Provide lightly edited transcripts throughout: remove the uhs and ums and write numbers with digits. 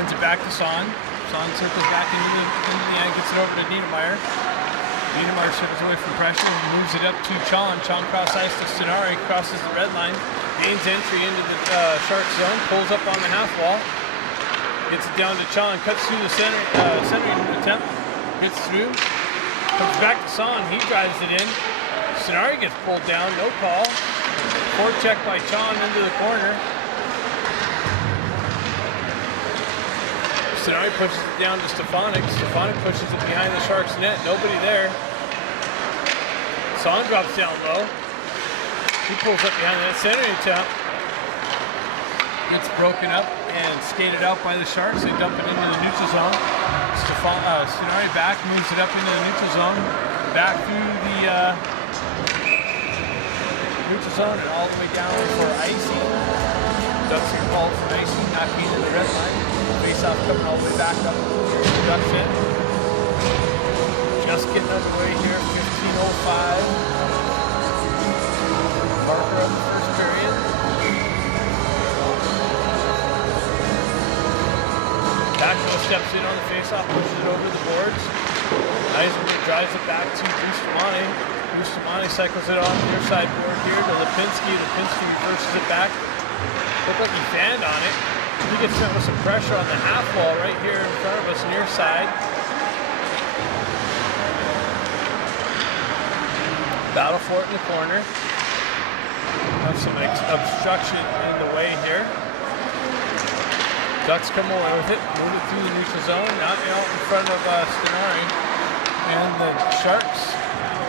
Runs it back to Son. Son circles back into the end, gets it over to Niedermeyer. Niedermeyer circles away from pressure, moves it up to Chon. Chon cross ice to Stenari, crosses the red line, gains entry into the Sharks zone, pulls up on the half wall, gets it down to Chon, cuts through the centering attempt, gets through, comes back to Son, he drives it in. Stenari gets pulled down, no call. Forecheck by Chon into the corner. Stenari pushes it down to Stefanik. Stefanik pushes it behind the Sharks net. Nobody there. Son drops down low. He pulls up behind that centering attempt. Gets broken up and skated out by the Sharks. They dump it into the neutral zone. Stenari back, moves it up into the neutral zone. Back through the neutral zone and all the way down for icing. Ducks are called for icing, not being in the red line. Face-off coming all the way back up to the Ducks end. Just getting underway here, 15:05. Marker of the first period. Backdoor steps in on the face-off, pushes it over the boards. Eisenberg drives it back to Bustamante. Bustamante cycles it on the near side board here to Lipinski. Lipinski reverses it back. Looked like he fanned on it. He gets met with some pressure on the half wall right here in front of us, near side. Battle for it in the corner. Have some obstruction in the way here. Ducks come away with it, move it through the neutral zone, not out in front of Stenari. And the Sharks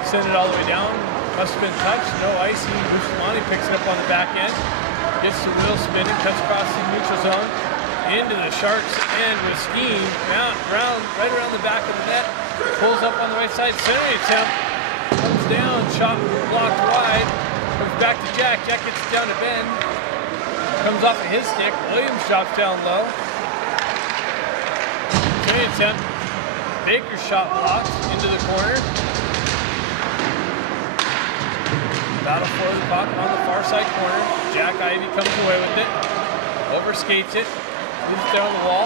send it all the way down. Must have been touched, no icing. Bustamante picks it up on the back end. Gets the wheel spinning, cuts across the neutral zone, into the Sharks end with steam, right around the back of the net, pulls up on the right side, centering attempt, comes down, shot blocked wide, comes back to Jack, Jack gets it down to Ben, comes off of his stick, Williams drops down low, centering attempt, Baker's shot blocked into the corner. Battle for the puck on the far side corner. Jack Ivey comes away with it. Overskates it. Moves it down the wall.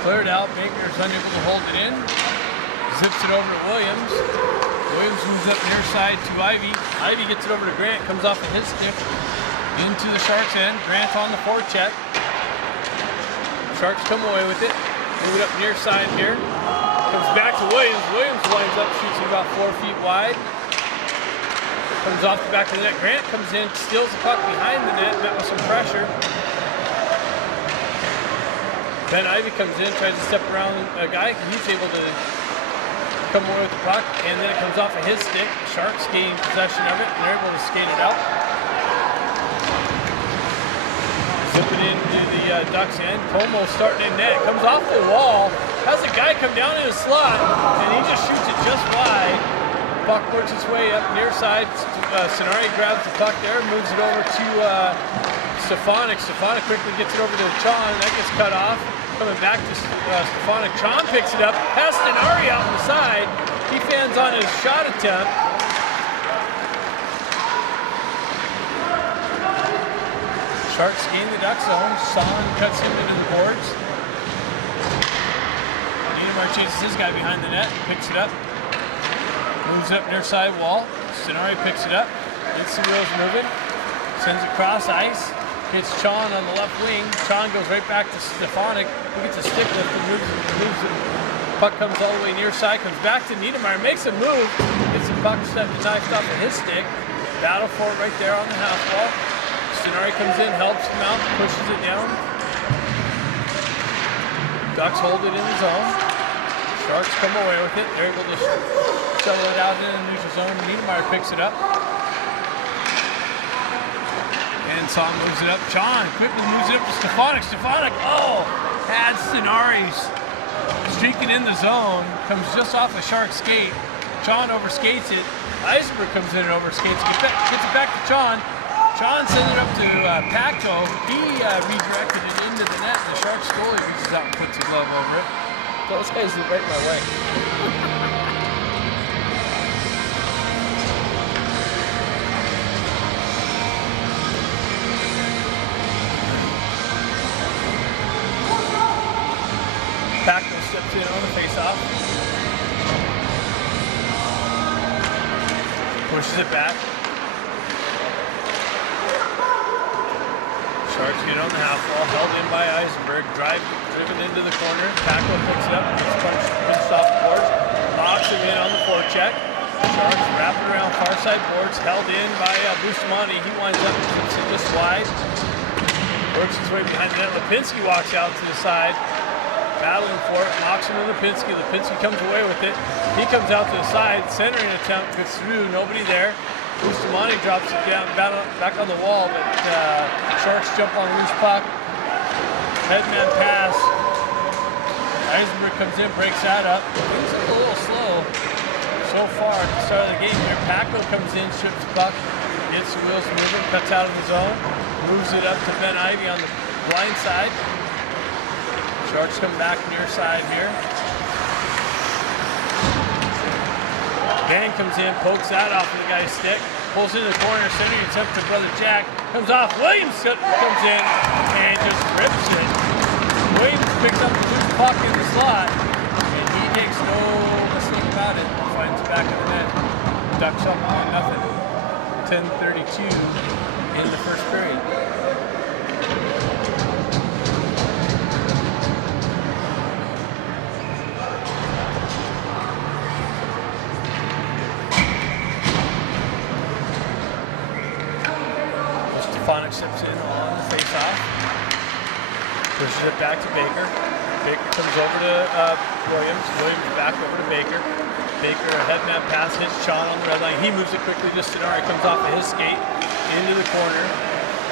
Cleared out. Baker's unable to hold it in. Zips it over to Williams. Williams moves up near side to Ivey. Ivey gets it over to Grant. Comes off of his stick. Into the Sharks end. Grant on the forecheck. Sharks come away with it. Move it up near side here. Comes back to Williams. Williams winds up, shoots it about 4 feet wide. Comes off the back of the net. Grant comes in, steals the puck behind the net, met with some pressure. Ben Ivey comes in, tries to step around a guy. He's able to come away with the puck, and then it comes off of his stick. Sharks gain possession of it, and they're able to skate it out. Zip it into the Ducks end. Como starting in net. Comes off the wall. Has a guy come down in a slot, and he just shoots it just wide. Puck works its way up near side. Stenari grabs the puck there, moves it over to Stefanik. Stefanik quickly gets it over to Chon. That gets cut off. Coming back to Stefanik. Chon picks it up. Has Stenari out on the side. He fans on his shot attempt. Sharks gain the Duck zone. Son cuts him into the boards. Niedermeyer chases his guy behind the net. Picks it up. Moves up near side wall. Stenari picks it up. Gets the wheels moving. Sends it across ice. Hits Chon on the left wing. Chon goes right back to Stefanik. He gets a stick lift and moves it. Puck comes all the way near side. Comes back to Niedermeyer. Makes a move. Gets the puck knifed off of his stick. Battle for it right there on the half wall. Stenari comes in, helps him out, pushes it down. Ducks hold it in the zone. Sharks come away with it. They're able to shovel it out in the neutral zone. Niedermeyer picks it up. And Son moves it up. Chon quickly moves it up to Stefanik. Stefanik, had Stenari's streaking in the zone. Comes just off a Shark skate. Chon overskates it. Eisenberg comes in and overskates it. Gets it back to Chon. Chon sends it up to Paco. He redirected it into the net. The Sharks goalie reaches out and puts a glove over it. Those guys are right my way. Pushes it back. Sharks get on the half wall, held in by Eisenberg, driven into the corner. Paco picks it up, gets punched off the boards, knocks him in on the forecheck. Sharks wrapping around far side boards, held in by Bustamante. He winds up just wide. Works his way behind the net. Lipinski walks out to the side, battling for it, knocks him to Lipinski. Lipinski comes away with it. He comes out to the side, centering attempt, gets through, nobody there. Bustamante drops it down, back on the wall, but Sharks jump on a loose puck. Headman pass. Eisenberg comes in, breaks that up. Things look a little slow so far at the start of the game here. Paco comes in, strips the puck, gets the wheels moving, cuts out of the zone, moves it up to Ben Ivy on the blind side. Sharks come back near side here. Ben comes in, pokes that off of the guy's stick, pulls into the corner, centering attempt to brother Jack, comes off, Williams comes in and just rips it. Williams picks up the loose puck in the slot, and he makes no mistake about it. Finds the back of the net, ducks up 1-0. 10:32 in the first period. Steps in on the face-off, pushes it back to Baker. Baker comes over to Williams. Williams back over to Baker. Baker, a headman pass, hits Sean on the red line. He moves it quickly to Stenari, comes off of his skate into the corner.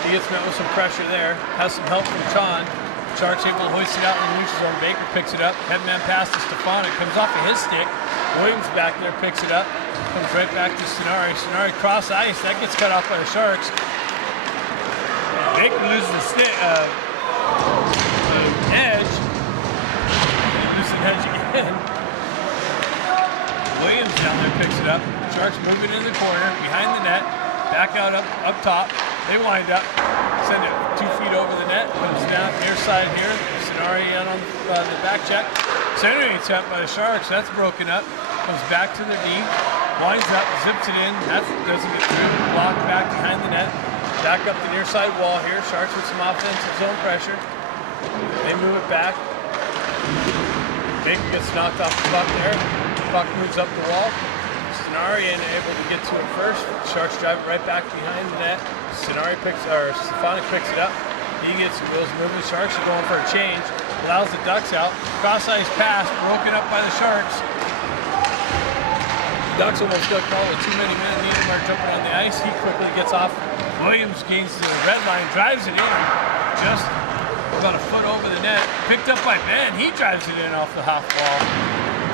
He gets met with some pressure there. Has some help from Sean. Sharks able to hoist it out in the neutral zone. Baker picks it up. Headman pass to Stefanik, comes off of his stick. Williams back there, picks it up. Comes right back to Stenari. Stenari cross ice. That gets cut off by the Sharks. Baker loses the edge. Loses the edge again. Williams down there picks it up. Sharks moving in the corner, behind the net. Back out up top. They wind up, send it 2 feet over the net. Comes down near side here. Stenari on the back check. Centering attempt by the Sharks. That's broken up. Comes back to the D. Winds up, zips it in. That doesn't get through. Blocked back behind the net. Back up the near side wall here. Sharks with some offensive zone pressure. They move it back. Baker gets knocked off the puck there. The puck moves up the wall. Stenari able to get to it first. Sharks drive it right back behind the net. Stefanik picks it up. He gets the wheels moving. Sharks are going for a change. Allows the Ducks out. Cross ice pass broken up by the Sharks. Ducks almost got called with too many men. Niedermeyer jumping on the ice. He quickly gets off. Williams gains the red line, drives it in, just about a foot over the net. Picked up by Ben. He drives it in off the half wall.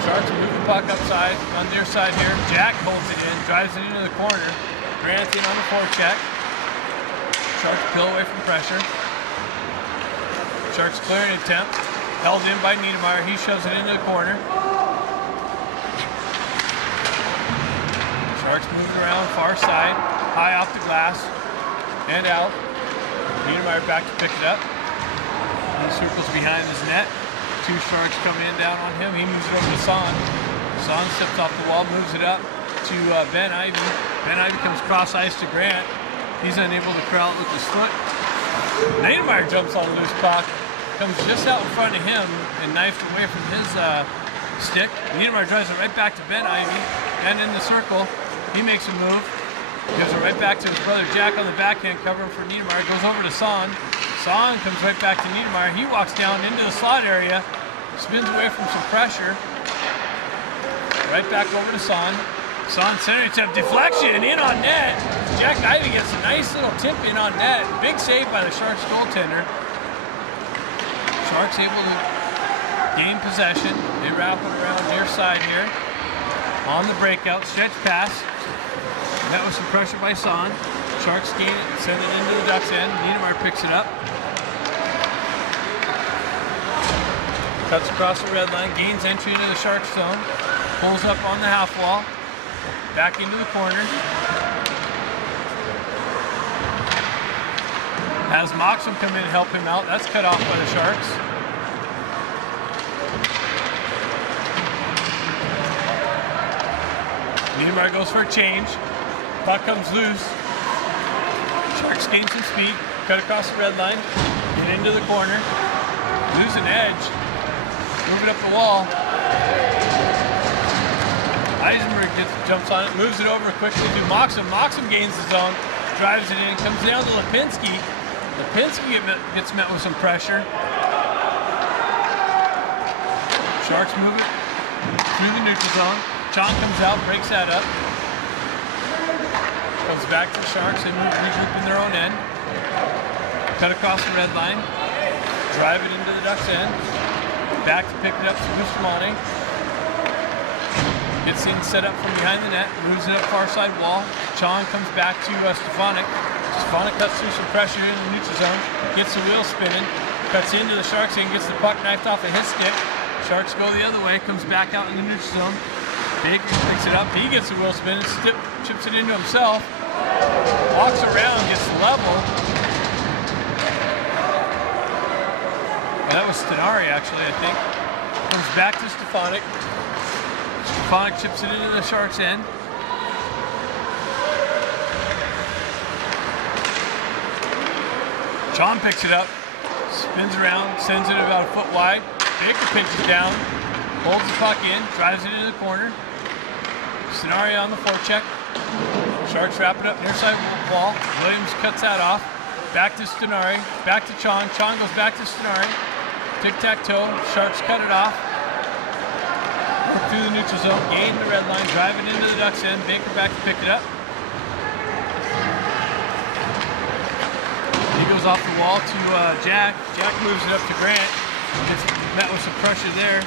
Sharks move the puck upside on their side here. Jack holds it in, drives it into the corner. Grant in on the forecheck. Sharks peel away from pressure. Sharks clearing attempt. Held in by Niedermeyer. He shoves it into the corner. Sharks moving around far side, high off the glass. And out. Niedermeyer back to pick it up. He circles behind his net. 2 Sharks come in down on him. He moves it over to Son. Son steps off the wall, moves it up to Ben Ivy. Ben Ivy comes cross ice to Grant. He's unable to corral it with his foot. Niedermeyer jumps on a loose puck. Comes just out in front of him and knifed away from his stick. Niedermeyer drives it right back to Ben Ivy. And in the circle, he makes a move. Gives it right back to his brother Jack on the backhand, covering for Niedermeyer. Goes over to Son. Son comes right back to Niedermeyer. He walks down into the slot area, spins away from some pressure. Right back over to Son. Son center attempt, deflection, in on net. Jack Ivy gets a nice little tip in on net. Big save by the Sharks goaltender. Sharks able to gain possession. They wrap it around near side here. On the breakout, stretch pass. Met with some pressure by Son. Sharks gain it, send it into the Ducks end. Niedermeyer picks it up. Cuts across the red line, gains entry into the Sharks zone. Pulls up on the half wall. Back into the corner. Has Moxham come in and help him out. That's cut off by the Sharks. Niedermeyer goes for a change. Puck comes loose. Sharks gain some speed, cut across the red line, get into the corner, lose an edge, move it up the wall. Eisenberg jumps on it, moves it over quickly to Moxham. Moxham gains the zone, drives it in, comes down to Lipinski. Lipinski gets met with some pressure. Sharks move it through the neutral zone. Chong comes out, breaks that up. Comes back to the Sharks, they regroup in their own end. Cut across the red line. Drive it into the Ducks' end. Back to pick it up to Bustamante. Gets in set up from behind the net, moves it up far side wall. Chong comes back to Stefanik. Stefanik cuts through some pressure in the neutral zone, gets the wheel spinning, cuts into the Sharks and gets the puck knifed off of his stick. Sharks go the other way, comes back out in the neutral zone. Baker picks it up, he gets the wheel spinning, chips it into himself, walks around, gets the level. Well, that was Stenari actually, I think. Comes back to Stefanik. Stefanik chips it into the Sharks' end. Chong picks it up, spins around, sends it about a foot wide. Baker pinches down, holds the puck in, drives it into the corner. Stenari on the forecheck. Sharks wrap it up near side wall. Williams cuts that off. Back to Stenari, back to Chong. Chong goes back to Stenari. Tic-tac-toe, Sharks cut it off. Work through the neutral zone, gain the red line, drive it into the Ducks' end. Baker back to pick it up. He goes off the wall to Jack. Jack moves it up to Grant. Gets met with some pressure there.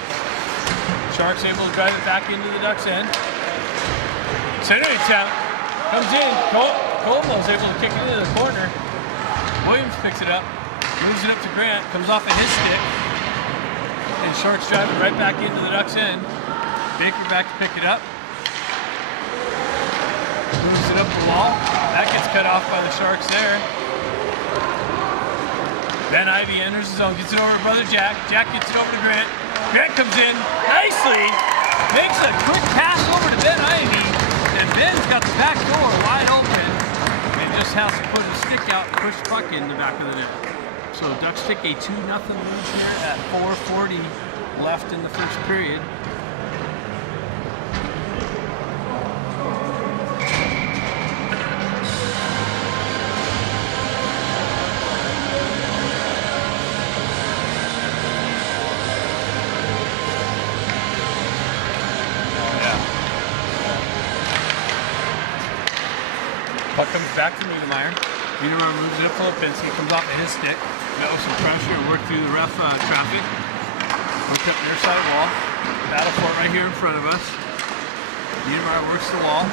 Sharks able to drive it back into the Ducks' end. Center attempt. Comes in. Colemo's able to kick it into the corner. Williams picks it up. Moves it up to Grant. Comes off of his stick. And Sharks drive it right back into the Ducks' end. Baker back to pick it up. Moves it up the wall. That gets cut off by the Sharks there. Ben Ivey enters the zone, gets it over to brother Jack. Jack gets it over to Grant. Grant comes in nicely, makes a quick pass over to Ben Ivey, and Ben's got the back door wide open, and just has to put his stick out and push the puck in the back of the net. So Ducks take a 2-0 lead here at 4:40 left in the first period. Puck comes back to Niedermeyer. Niedermeyer moves it up to Lipinski, comes off of his stick. Met with some pressure and worked through the rough traffic. Worked up near side wall. Battle for it right here in front of us. Niedermeyer works the wall.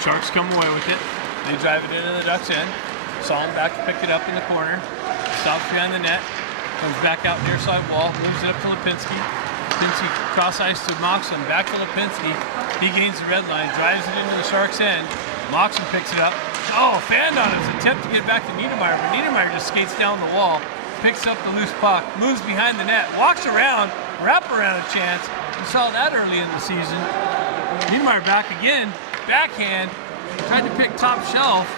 Sharks come away with it. They drive it into the Ducks' end. Saw him back to pick it up in the corner. Stops behind the net. Comes back out near side wall. Moves it up to Lipinski. Lipinski cross ice to Moxham. Back to Lipinski. He gains the red line. Drives it into the Sharks' end. Moxham picks it up. Oh, fanned on his attempt to get back to Niedermeyer, but Niedermeyer just skates down the wall, picks up the loose puck, moves behind the net, walks around, wrap around a chance. We saw that early in the season. Niedermeyer back again, backhand, tried to pick top shelf.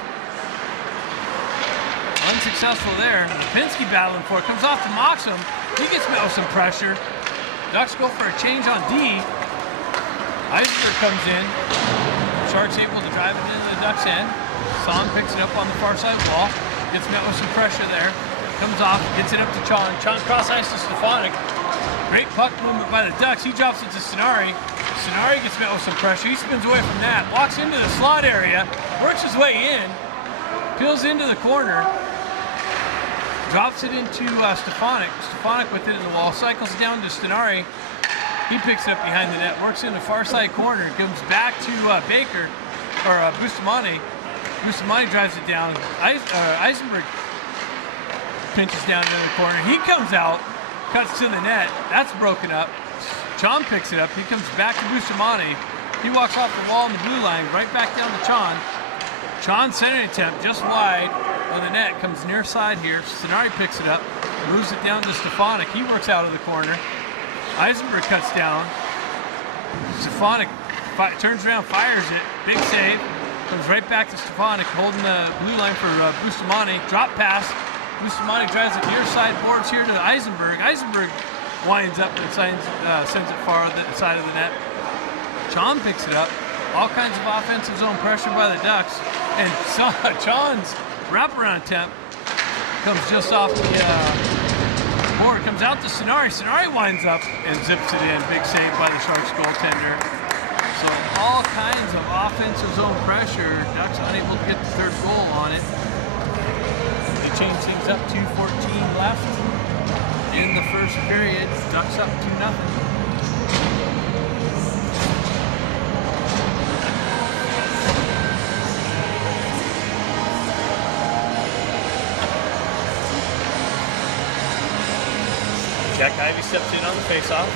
Unsuccessful there. Lipinski battling for it, comes off to Moxham. He gets met with some pressure. Ducks go for a change on D. Eisenberg comes in. Sharks able to drive it into the Ducks' end. Son picks it up on the far side wall. Gets met with some pressure there. Comes off, gets it up to Chong. Chong cross ice to Stefanik. Great puck movement by the Ducks. He drops it to Stenari. Stenari gets met with some pressure. He spins away from that. Walks into the slot area. Works his way in. Peels into the corner. Drops it into Stefanik. Stefanik with it in the wall. Cycles down to Stenari. He picks it up behind the net, works in the far side corner, comes back to Baker, or Bustamante. Bustamante drives it down. Eisenberg pinches down into the corner. He comes out, cuts to the net. That's broken up. Chong picks it up. He comes back to Bustamante. He walks off the wall in the blue line, right back down to Chong. Chong center attempt just wide of the net, comes near side here. Stenari picks it up, moves it down to Stefanik. He works out of the corner. Eisenberg cuts down. Stefanik turns around, fires it. Big save. Comes right back to Stefanik, holding the blue line for Bustamante. Drop pass. Bustamante drives it near side boards here to Eisenberg. Eisenberg winds up and sends it far the side of the net. Chon picks it up. All kinds of offensive zone pressure by the Ducks. And Chon's wraparound attempt comes just off the board. Comes out to Sonari. Sonari winds up and zips it in. Big save by the Sharks goaltender. So all kinds of offensive zone pressure. Ducks unable to get the third goal on it. They change things up. 2:14 left in the first period. Ducks up 2-0. Jack Ivey steps in on the faceoff.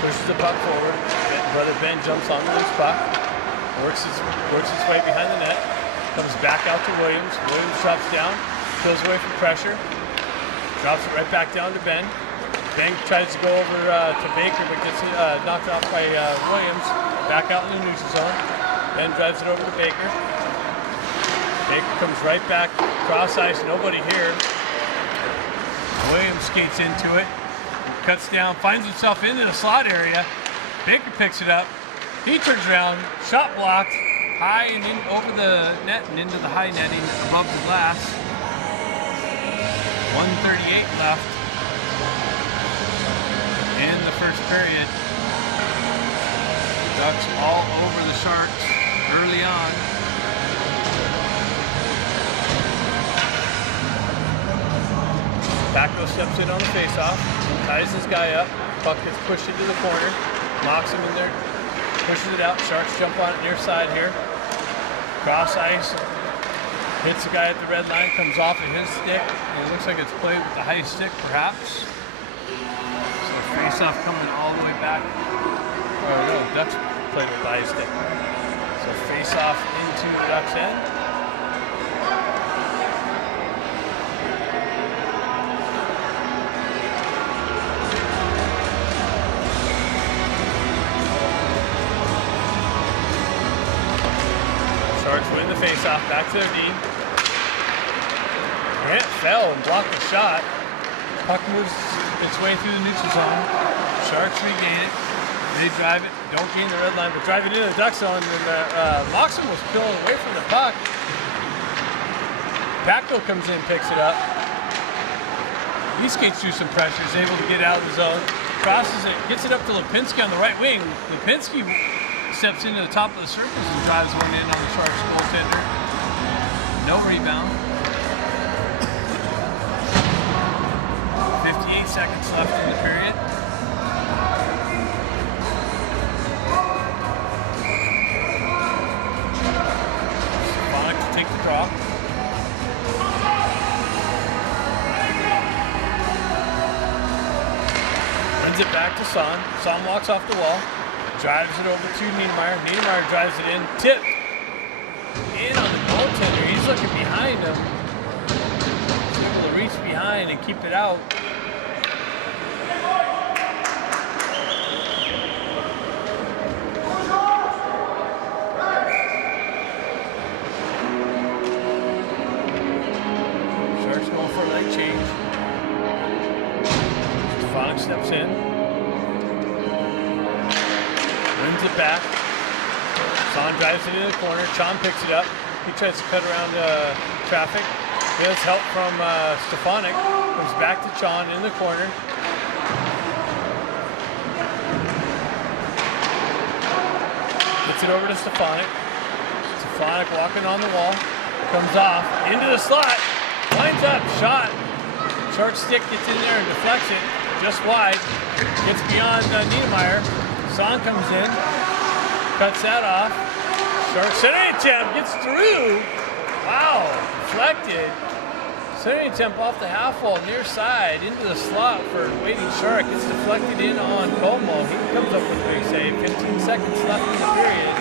Pushes the puck forward. Brother Ben jumps on the loose puck. Works his way behind the net. Comes back out to Williams. Williams drops down. Pulls away from pressure. Drops it right back down to Ben. Ben tries to go over to Baker, but gets knocked off by Williams. Back out in the neutral zone. Ben drives it over to Baker. Baker comes right back. Cross ice. Nobody here. Williams skates into it, cuts down, finds himself into the slot area. Baker picks it up. He turns around, shot blocked, high and in over the net and into the high netting above the glass. 1:38 left in the first period. Ducks all over the Sharks early on. Backo steps in on the faceoff, ties his guy up, puck gets pushed into the corner, knocks him in there, pushes it out, Sharks jump on it near side here, cross ice, hits the guy at the red line, comes off of his stick, and it looks like it's played with the high stick perhaps. So faceoff coming all the way back, oh no, Ducks played with the high stick. So faceoff into the Ducks end. Sharks win the faceoff, back to their D. Grant fell and blocked the shot. Puck moves its way through the neutral zone. Sharks regain it. They drive it, don't gain the red line, but drive it into the Duck zone. And Moxon was pulling away from the puck. Backo comes in, picks it up. He skates through some pressure, is able to get out of the zone. Crosses it, gets it up to Lipinski on the right wing. Lipinski steps into the top of the circles and drives one in on the Sharks goaltender. No rebound. 58 seconds left in the period. Stefanik to take the draw. Brings it back to Son. Son walks off the wall. Drives it over to Niedermeyer. Niedermeyer drives it in. Tipped in on the goaltender. He's looking behind him. He's able to reach behind and keep it out. Sharks going for a leg change. Stefanik steps in. Wins it back. Son drives it into the corner. Chon picks it up. He tries to cut around traffic. He has help from Stefanik. Comes back to Chon in the corner. Gets it over to Stefanik. Stefanik walking on the wall. Comes off into the slot. Lines up. Shot. Short stick gets in there and deflects it. Just wide. Gets beyond Niedermeyer. Son comes in, cuts that off. Shark centering attempt gets through. Wow, deflected. Centering attempt off the half wall near side into the slot for waiting Shark. Gets deflected in on Como. He comes up with a big save. 15 seconds left in the period.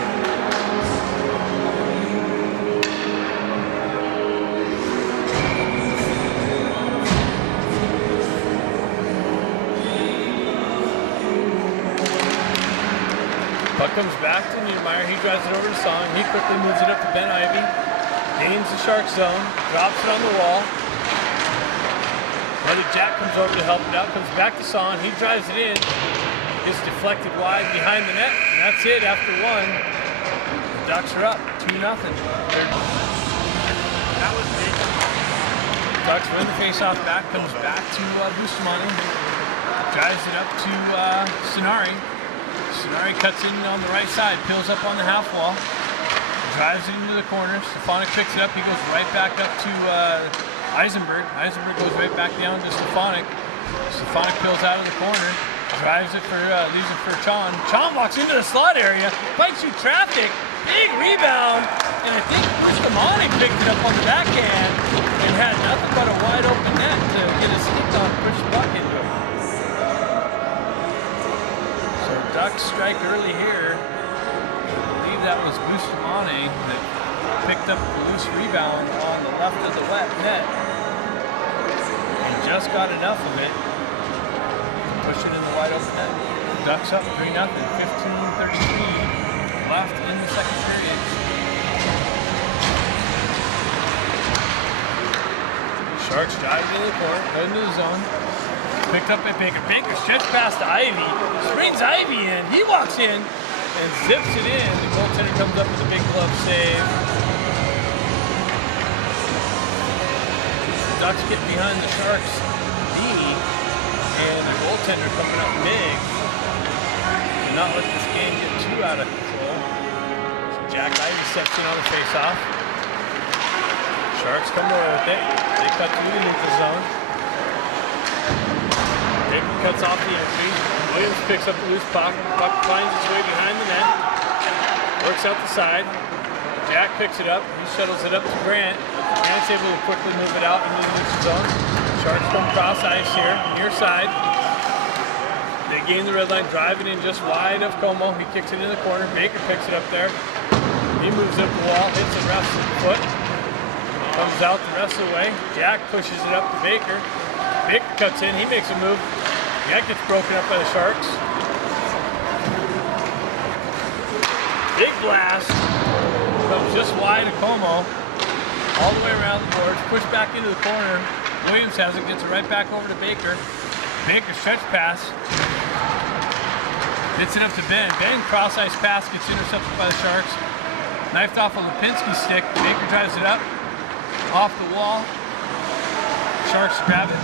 Puck comes back to Niedermeyer. He drives it over to Song. He quickly moves it up to Ben Ivy. Gains the Shark zone. Drops it on the wall. Another Jack comes over to help it out. Comes back to Song. He drives it in. Gets deflected wide behind the net. And that's it after one. The Ducks are up 2-0. That was big. Ducks win the faceoff back. Comes back to Bustamante. Drives it up to Sonari. Sonari cuts in on the right side, peels up on the half wall, drives it into the corner. Stefanik picks it up. He goes right back up to Eisenberg. Eisenberg goes right back down to Stefanik. Stefanik peels out of the corner, drives it for leaves it for Chon. Chon walks into the slot area, fights through traffic, big rebound, and I think Bustamante picked it up on the backhand and had nothing but a wide open net to get a stick on, push the puck into it. Ducks strike early here. I believe that was Bustamante that picked up the loose rebound on the left of the wet net and just got enough of it to push it in the wide open net. Ducks up 3-0, 15:33 left in the second period. Sharks drive into the court, go into the zone. Picked up by Baker. Baker stretch past to Ivy. Springs Ivy in. He walks in and zips it in. The goaltender comes up with a big glove save. The Ducks get behind the Sharks' knee, and the goaltender coming up big. Do not let this game get too out of control. So Jack Ivy steps in on the faceoff. Sharks come away with it. They cut through into the zone. Baker cuts off the entry. Williams picks up the loose puck. Puck finds its way behind the net. Works out the side. Jack picks it up. He shuttles it up to Grant. Grant's able to quickly move it out into the neutral zone. Sharks come across ice here, near side. They gain the red line, driving in just wide of Como. He kicks it in the corner. Baker picks it up there. He moves up the wall, hits the ref's foot. Comes out the rest of the way. Jack pushes it up to Baker. Baker cuts in. He makes a move. That gets broken up by the Sharks. Big blast. Comes just wide of Como. All the way around the boards. Pushed back into the corner. Williams has it. Gets it right back over to Baker. Baker stretch pass. Gets it up to Ben. Ben cross ice pass. Gets intercepted by the Sharks. Knifed off a Lipinski stick. Baker drives it up. Off the wall. Sharks grab it.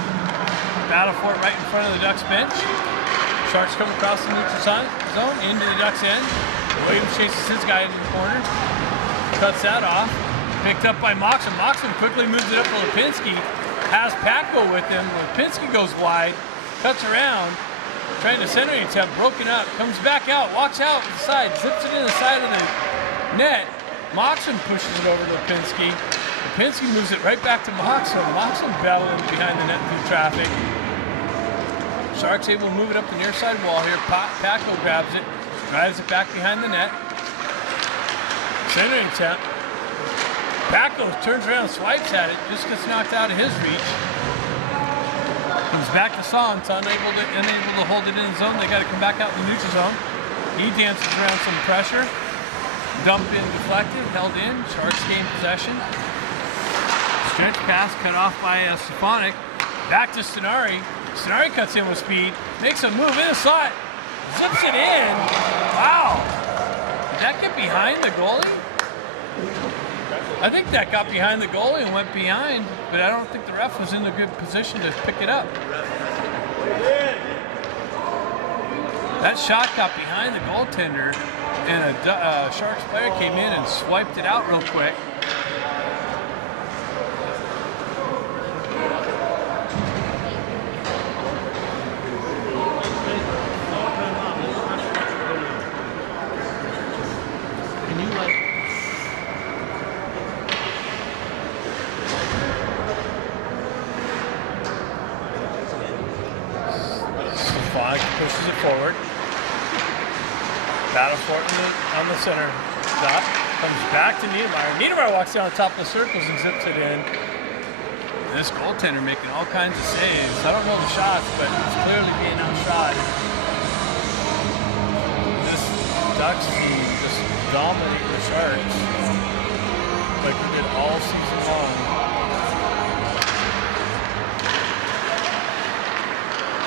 Battle for it right in front of the Ducks bench. Sharks come across the neutral zone into the Ducks end. Williams chases his guy into the corner. Cuts that off. Picked up by Moxon. Moxon quickly moves it up to Lipinski. Has Paco with him. Lipinski goes wide. Cuts around. Trying to center attempt. Broken up. Comes back out. Walks out to the side. Zips it in the side of the net. Moxon pushes it over to Lipinski. Lipinski moves it right back to Moxon. Moxon battling behind the net through traffic. Sharks able to move it up the near side wall here. Paco grabs it, drives it back behind the net. Centering attempt. Paco turns around, swipes at it, just gets knocked out of his reach. Comes back to Son. Unable to hold it in the zone. They got to come back out in the neutral zone. He dances around some pressure. Dump in, deflected, held in. Sharks gain possession. Stretch pass cut off by Stefanik. Back to Stenari. Stenari cuts in with speed. Makes a move in the slot. Zips it in. Wow. Did that get behind the goalie? I think that got behind the goalie and went behind, but I don't think the ref was in a good position to pick it up. That shot got behind the goaltender, and a Sharks player came in and swiped it out real quick. Pushes it forward. Battle for it on the center dot. Comes back to Niedermeyer. Niedermeyer walks down the top of the circles and zips it in. This goaltender making all kinds of saves. I don't know the shots, but it's clearly being outshot. This Ducks team just dominate the Sharks like we did all season long.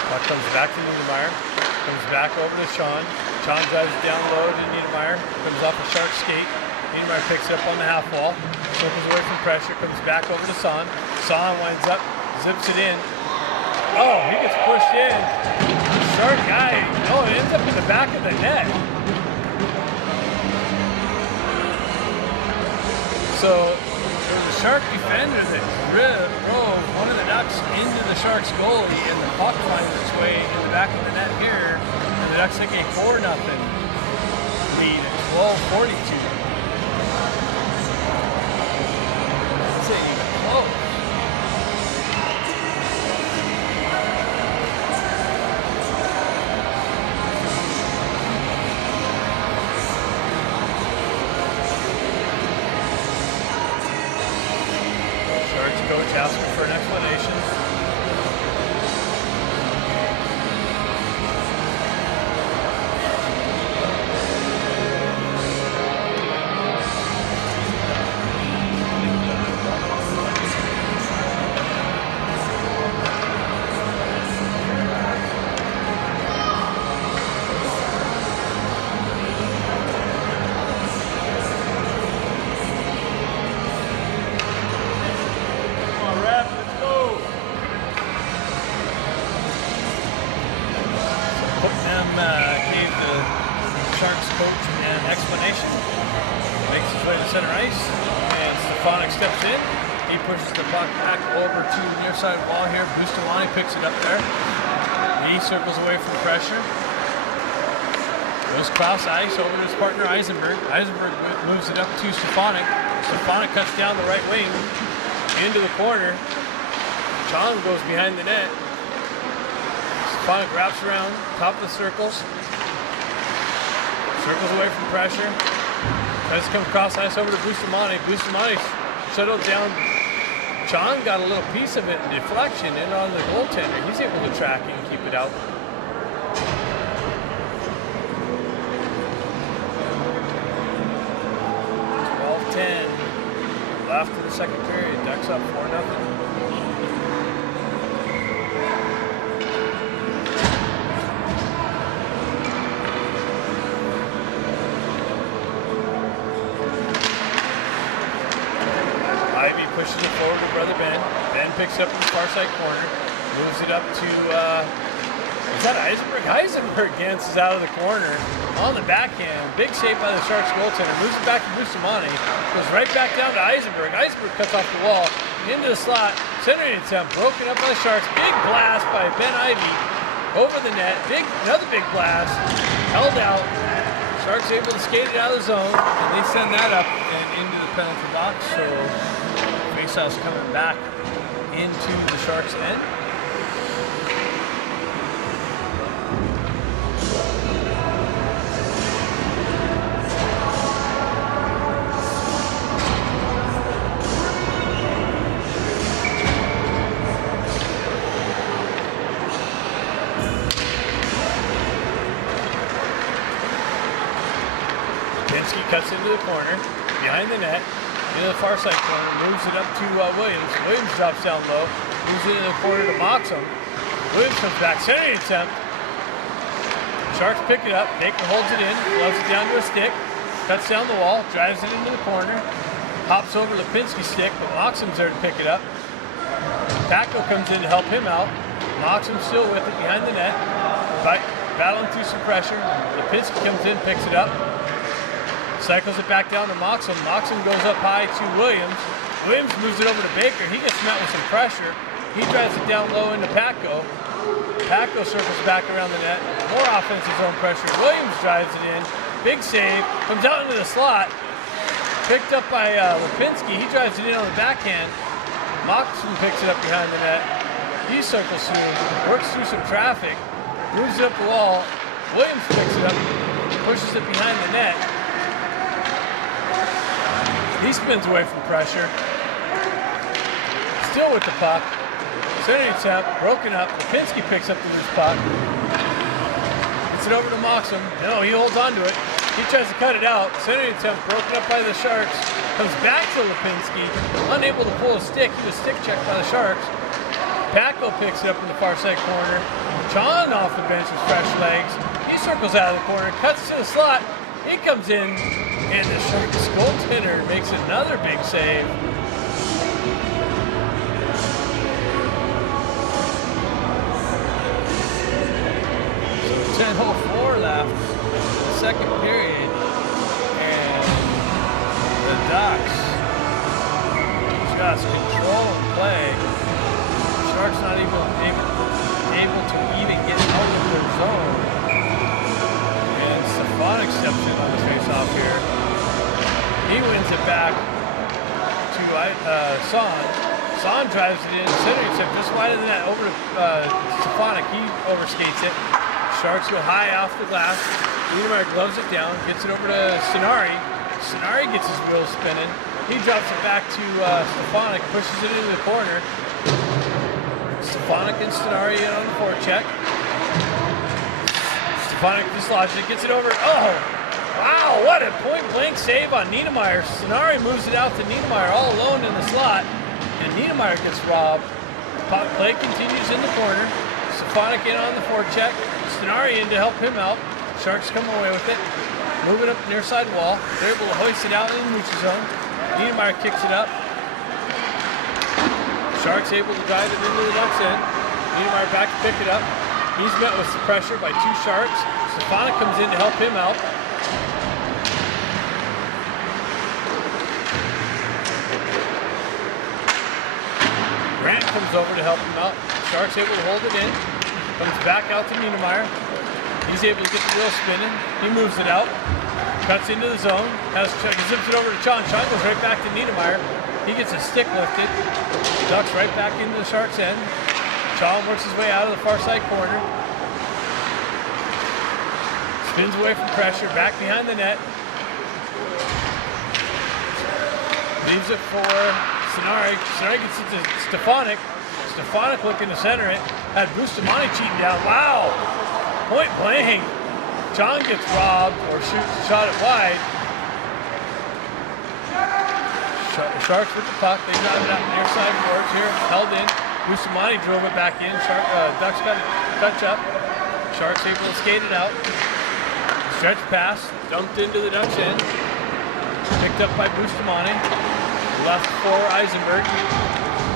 Puck comes back to Niedermeyer, comes back over to Sean. Sean drives it down low to Niedermeyer, comes off a Shark skate. Niedermeyer picks it up on the half wall, circles away from pressure, comes back over to Son. Son winds up, zips it in. Oh, he gets pushed in. Shark guy, oh, it ends up in the back of the net. So there was a Shark defender that drove one of the Ducks into the Sharks goalie, and the puck finds its way in the back of the net here, and the Ducks take a 4-0 lead at 12:42. This ain't even close. Coach asking for an explanation. Gave the Sharks coach an explanation. Makes his way to center ice, and Stefanik steps in. He pushes the puck back over to the near side wall here. Bustamante picks it up there. He circles away from pressure. Goes cross ice over to his partner Eisenberg. Eisenberg moves it up to Stefanik. Stefanik cuts down the right wing into the corner. John goes behind the net. Stefanik wraps around, top of the circles. Circles away from pressure. Tries to come across ice over to Bustamante. Bustamante settled down. John got a little piece of it in deflection in on the goaltender. He's able to track it and keep it out. Left in the second period. Ducks up 4-0. Ivy pushes it forward to brother Ben. Ben picks up in the far side corner, moves it up to, is that Eisenberg? Eisenberg dances out of the corner on the backhand. Big save by the Sharks goaltender. Moves it back to Bustamante. Goes right back down to Eisenberg. Eisenberg cuts off the wall into the slot. Centering attempt broken up by the Sharks. Big blast by Ben Ivy over the net. Another big blast. Held out. Sharks able to skate it out of the zone, and they send that up and into the penalty box. So faceoff's coming back into the Sharks' end. Cuts into the corner, behind the net, into the far side corner, moves it up to Williams. Williams drops down low, moves it into the corner to Moxham. Williams comes back, centering attempt. Sharks pick it up, Baker holds it in, loves it down to a stick, cuts down the wall, drives it into the corner, hops over Lipinski's stick, but Moxham's there to pick it up. Paco comes in to help him out. Moxham's still with it behind the net, battling through some pressure. Lipinski comes in, picks it up. Cycles it back down to Moxham. Moxham goes up high to Williams. Williams moves it over to Baker. He gets met with some pressure. He drives it down low into Paco. Paco circles back around the net. More offensive zone pressure. Williams drives it in. Big save. Comes out into the slot. Picked up by Lipinski. He drives it in on the backhand. Moxham picks it up behind the net. He circles through. Works through some traffic. Moves it up the wall. Williams picks it up. Pushes it behind the net. He spins away from pressure. Still with the puck. Centering attempt, broken up. Lipinski picks up the loose puck. Gets it over to Moxham. No, he holds on to it. He tries to cut it out. Centering attempt broken up by the Sharks. Comes back to Lipinski. Unable to pull a stick. He was stick checked by the Sharks. Paco picks it up in the far side corner. John off the bench with fresh legs. He circles out of the corner, cuts to the slot. He comes in, and the Sharks goaltender makes another big save. So 10:04 left, second period, and the Ducks just control and play. Sharks not able to even get out of their zone. And Stefanik steps in on the face-off here. He wins it back to Son. Son drives it in, centering attempt just wide of the net over to Stefanik. He overskates it. Sharks go high off the glass. Niedermeyer gloves it down, gets it over to Stenari. Stenari gets his wheels spinning. He drops it back to Stefanik, pushes it into the corner. Stefanik and Stenari in on the forecheck. Stefanik dislodges it, gets it over. Oh, wow, what a point-blank save on Niedermeyer. Stenari moves it out to Niedermeyer all alone in the slot, and Niedermeyer gets robbed. Play continues in the corner. Stefanik in on the forecheck. Stenari in to help him out. Sharks come away with it. Move it up the near side wall. They're able to hoist it out in the neutral zone. Niedermeyer kicks it up. Sharks able to drive it into the Ducks end. Niedermeyer back to pick it up. He's met with some pressure by two Sharks. Stefanik comes in to help him out. Grant comes over to help him out. Sharks able to hold it in. Comes back out to Niedermeyer. He's able to get the wheel spinning. He moves it out. Cuts into the zone. Zips it over to Chon. Chon goes right back to Niedermeyer. He gets a stick lifted. Ducks right back into the Sharks' end. Chon works his way out of the far side corner. Spins away from pressure. Back behind the net. Leaves it for Stenari. Stenari gets it to Stefanik. Stefanik looking to center it. Had Bustamante cheating down. Wow! Point blank. John gets robbed or shot it wide. Sharks with the puck. They drive it out near side boards here. Held in. Bustamante drove it back in. Ducks got a touch up. Sharks able to skate it out. Stretch pass. Dumped into the Ducks end. Picked up by Bustamante. Left for Eisenberg.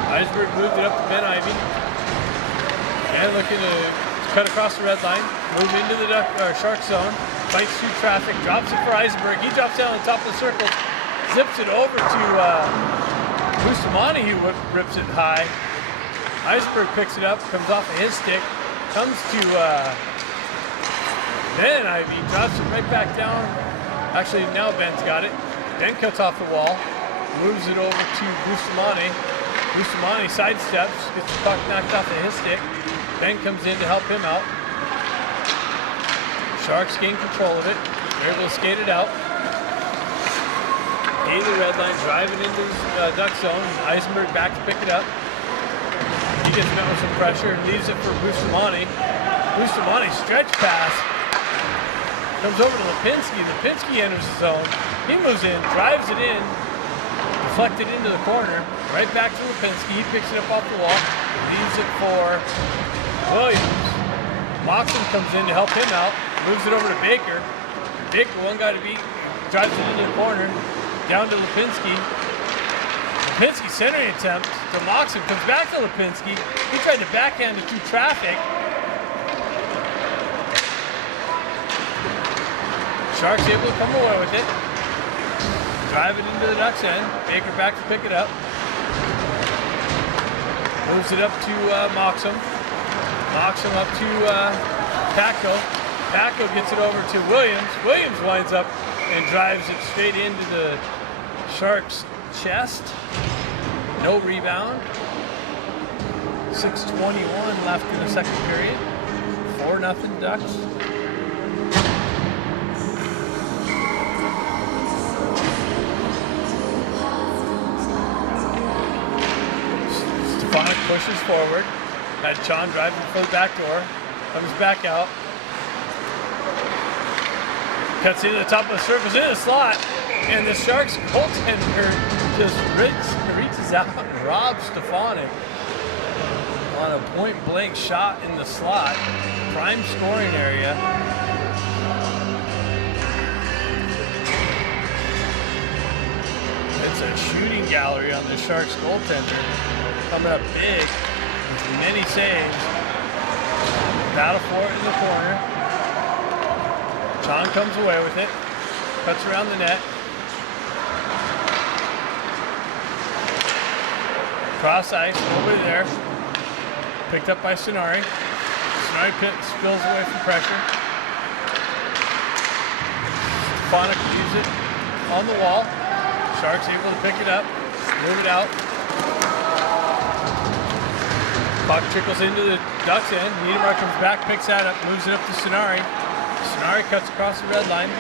Eisenberg moved it up to Ben Ivy. And looking to cut across the red line. Move into the Shark zone. Fights through traffic. Drops it for Eisenberg. He drops down on top of the circle. Zips it over to Bustamante, who rips it high. Eisenberg picks it up. Comes off of his stick. Comes to Ben Ivy. Drops it right back down. Actually, now Ben's got it. Ben cuts off the wall. Moves it over to Bustamante. Bustamante sidesteps, gets the puck knocked off of his stick. Ben comes in to help him out. Sharks gain control of it. They're able to skate it out. The red line driving into the Duck zone. Eisenberg back to pick it up. He gets met with some pressure and leaves it for Bustamante. Bustamante stretch pass. Comes over to Lipinski. Lipinski enters the zone. He moves in, drives it in. Deflected into the corner, right back to Lipinski. He picks it up off the wall, leaves it for Williams. Moxon comes in to help him out, moves it over to Baker. Baker, one guy to beat, drives it into the corner, down to Lipinski. Lipinski centering attempt to Moxon, comes back to Lipinski. He tried to backhand it through traffic. Sharks able to come away with it. Drive it into the Ducks end. Baker back to pick it up. Moves it up to Moxon. Moxon up to Paco. Paco gets it over to Williams. Williams winds up and drives it straight into the Sharks' chest. No rebound. 6:21 left in the second period. 4-0 Ducks. Stefanik pushes forward. Had Chon driving for the back door. Comes back out. Cuts into the top of the surface in the slot, and the Sharks goaltender just reaches out and robs Stefanik on a point-blank shot in the slot, prime scoring area. It's a shooting gallery on the Sharks goaltender, coming up big with many saves. Battle for it in the corner. John comes away with it, cuts around the net. Cross ice, nobody there. Picked up by Sonari. Sonari spills away from pressure. Stefanik leaves it on the wall. Sharks able to pick it up, move it out. Puck trickles into the Ducks end. Niedermeyer comes back, picks that up, moves it up to Sonari. Sonari cuts across the red line.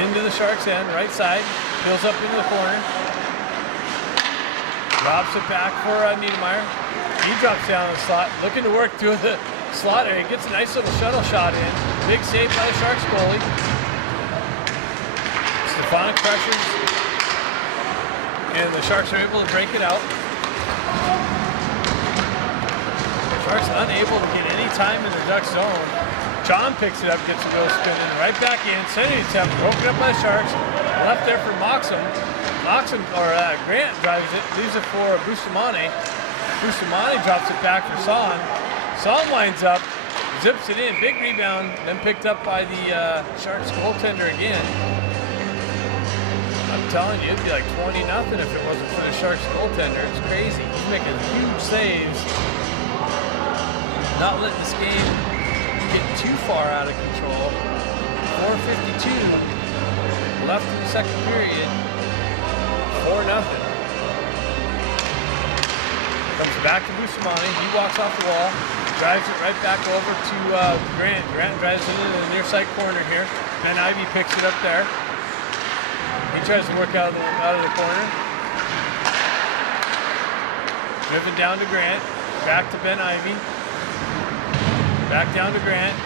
Into the Sharks end, right side. Peels up into the corner. Drops it back for Niedermeyer. He drops down the slot, looking to work through the slot area. Gets a nice little shuttle shot in. Big save by the Sharks goalie. Stefanik pressures. And the Sharks are able to break it out. Sharks unable to get any time in the Duck zone. John picks it up, gets a wheel spinning, right back in. Sending attempt, broken up by the Sharks. Left there for Moxham. Grant drives it, leaves it for Bustamante. Bustamante drops it back for Son. Son lines up, zips it in, big rebound, then picked up by the Sharks goaltender again. I'm telling you, it'd be like 20-0 if it wasn't for the Sharks goaltender. It's crazy. He's making huge saves. Not letting this game get too far out of control. 4:52 left in the second period. 4-0. Comes back to Bustamante. He walks off the wall, drives it right back over to Grant. Grant drives it into the near side corner here. Ben Ivy picks it up there. He tries to work out of the corner. Driven down to Grant. Back to Ben Ivy. Back down to Grant.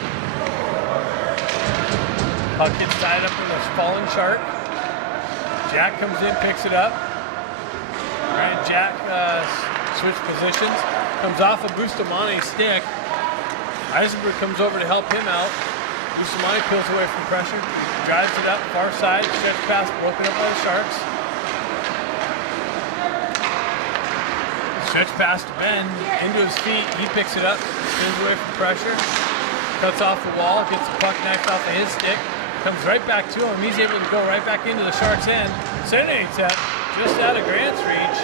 Puck gets tied up in this fallen Shark. Jack comes in, picks it up. Grant and Jack switch positions. Comes off of Bustamante's stick. Eisenberg comes over to help him out. Bustamante peels away from pressure. Drives it up, far side, stretch pass broken up by the Sharks. Stretch pass to Ben, into his feet, he picks it up, spins away from pressure, cuts off the wall, gets the puck knocked off of his stick, comes right back to him, he's able to go right back into the Sharks' end, sending attempt just out of Grant's reach,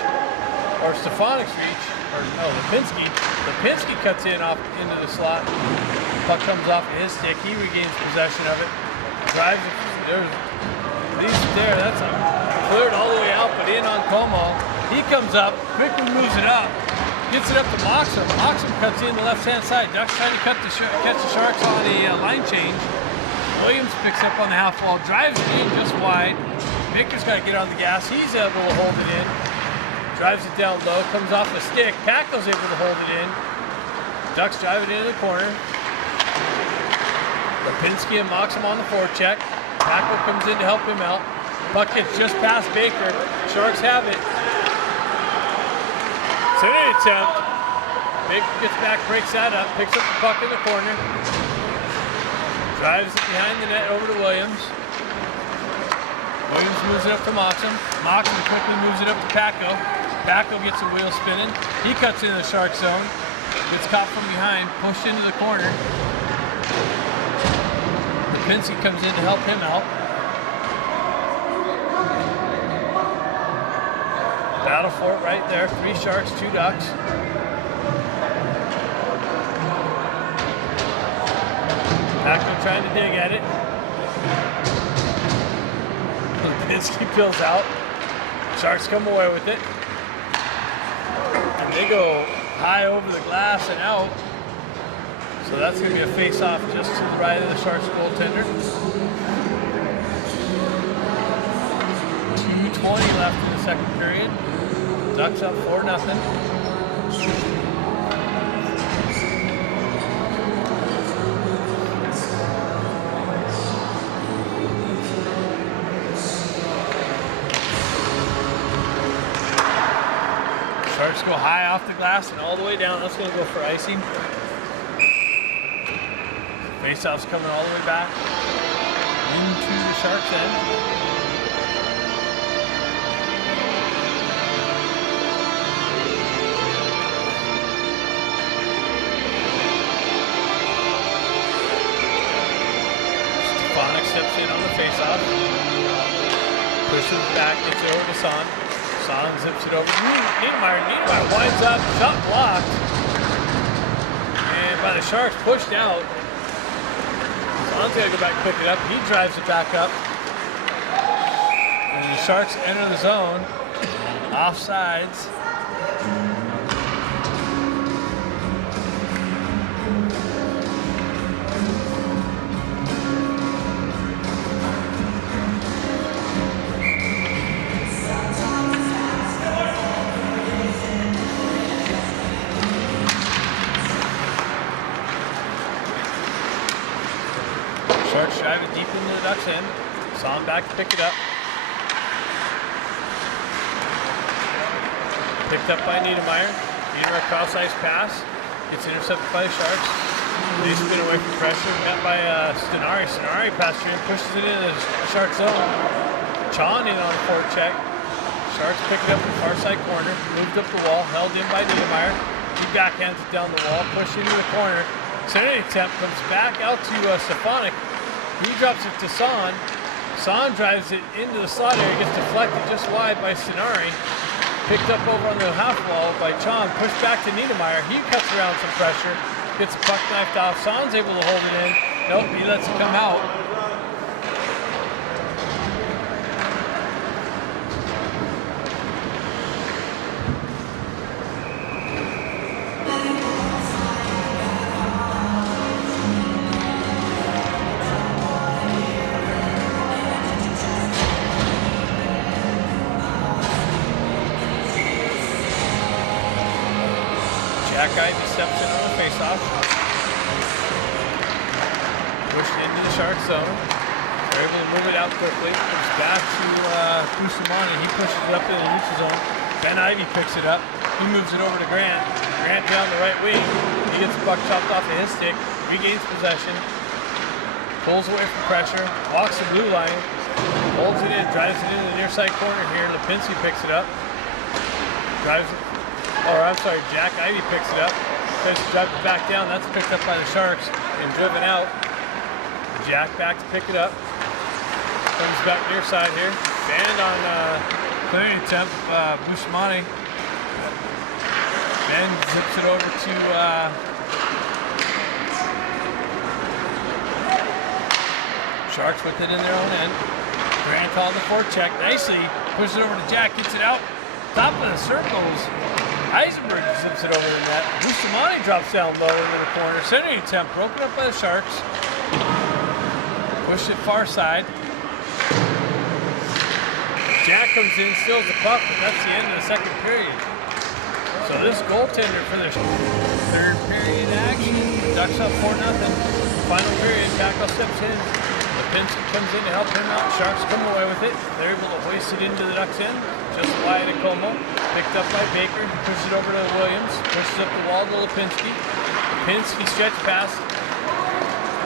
or Stefanik's reach, or no, Lipinski. Lipinski cuts in off into the slot, puck comes off of his stick, he regains possession of it, drives it, there's at least there, that's cleared all the way out, but in on Como. He comes up, quickly moves it up, gets it up to Moxham. Moxham cuts in the left-hand side. Ducks trying to catch the Sharks on a line change. Williams picks up on the half wall, drives it in just wide. Victor's got to get on the gas. He's able to hold it in. Drives it down low, comes off the stick. Packo's able to hold it in. Ducks drive it into the corner. Lipinski and Moxham on the forecheck. Packo comes in to help him out. Puck gets just past Baker. Sharks have it. Sending attempt. Baker gets back, breaks that up, picks up the puck in the corner. Drives it behind the net over to Williams. Williams moves it up to Moxham. Moxham quickly moves it up to Packo. Packo gets a wheel spinning. He cuts into the Shark zone. Gets caught from behind, pushed into the corner. Lipinski comes in to help him out. Battle for it right there. 3 Sharks, 2 Ducks. Packo trying to dig at it. Lipinski peels out. Sharks come away with it. And they go high over the glass and out. So that's going to be a face-off just to the right of the Sharks goaltender. 2:20 left in the second period. Ducks up 4-0. Sharks go high off the glass and all the way down. That's going to go for icing. Faceoff's coming all the way back into the Sharks' end. Steps in on the face-off, pushes it back, gets it over to Son. Son zips it over. Niedermeyer winds up, shot blocked, and by the Sharks pushed out. Son's got to go back and pick it up. He drives it back up, and the Sharks enter the zone, offsides. Sharks drive it deep into the Ducks' end. Son back to pick it up. Picked up by Niedermeyer. Niedermeyer cross-ice pass. Gets intercepted by the Sharks. They spin away from pressure. Met by Stenari. Stenari passes in, pushes it into the Sharks' zone. Chon in on a forward check. Sharks pick it up in the far side corner. Moved up the wall. Held in by Niedermeyer. He backhands it down the wall. Pushed into the corner. Center attempt comes back out to Stefanik. He drops it to Son. Son drives it into the slot area, gets deflected just wide by Stenari. Picked up over on the half wall by Chon, pushed back to Niedermeyer. He cuts around some pressure, gets the puck knifed off. Son's able to hold it in. Nope, he lets it come out. That guy just steps in on the face-off. Pushed into the Sharks zone. They're able to move it out quickly. It's back to Bustamante. He pushes it up in the neutral zone. Ben Ivey picks it up. He moves it over to Grant. Grant down the right wing. He gets the puck chopped off of his stick. Regains possession. Pulls away from pressure. Walks the blue line. Holds it in. Drives it into the near side corner here. Lipinski picks it up. Drives it. Jack Ivey picks it up. Tries to drive it back down. That's picked up by the Sharks and driven out. Jack back to pick it up. Comes back near side here. Band on clearing attempt, Bustamante. Ben zips it over to Sharks with it in their own end. Grant on the forecheck. Nicely pushes it over to Jack. Gets it out. Top of the circles. Eisenberg zips it over the net. Bustamante drops down low into the corner. Centering attempt broken up by the Sharks. Push it far side. Jack comes in, steals the puck, and that's the end of the second period. So this goaltender for the third period action. Ducks up 4-0. Final period, Caha steps in. Lipinski comes in to help him out. Sharks come away with it. They're able to hoist it into the Ducks' end. Just wide of Como. Picked up by Baker. Pushes it over to Williams. Pushes up the wall to Lipinski. Lipinski stretch pass.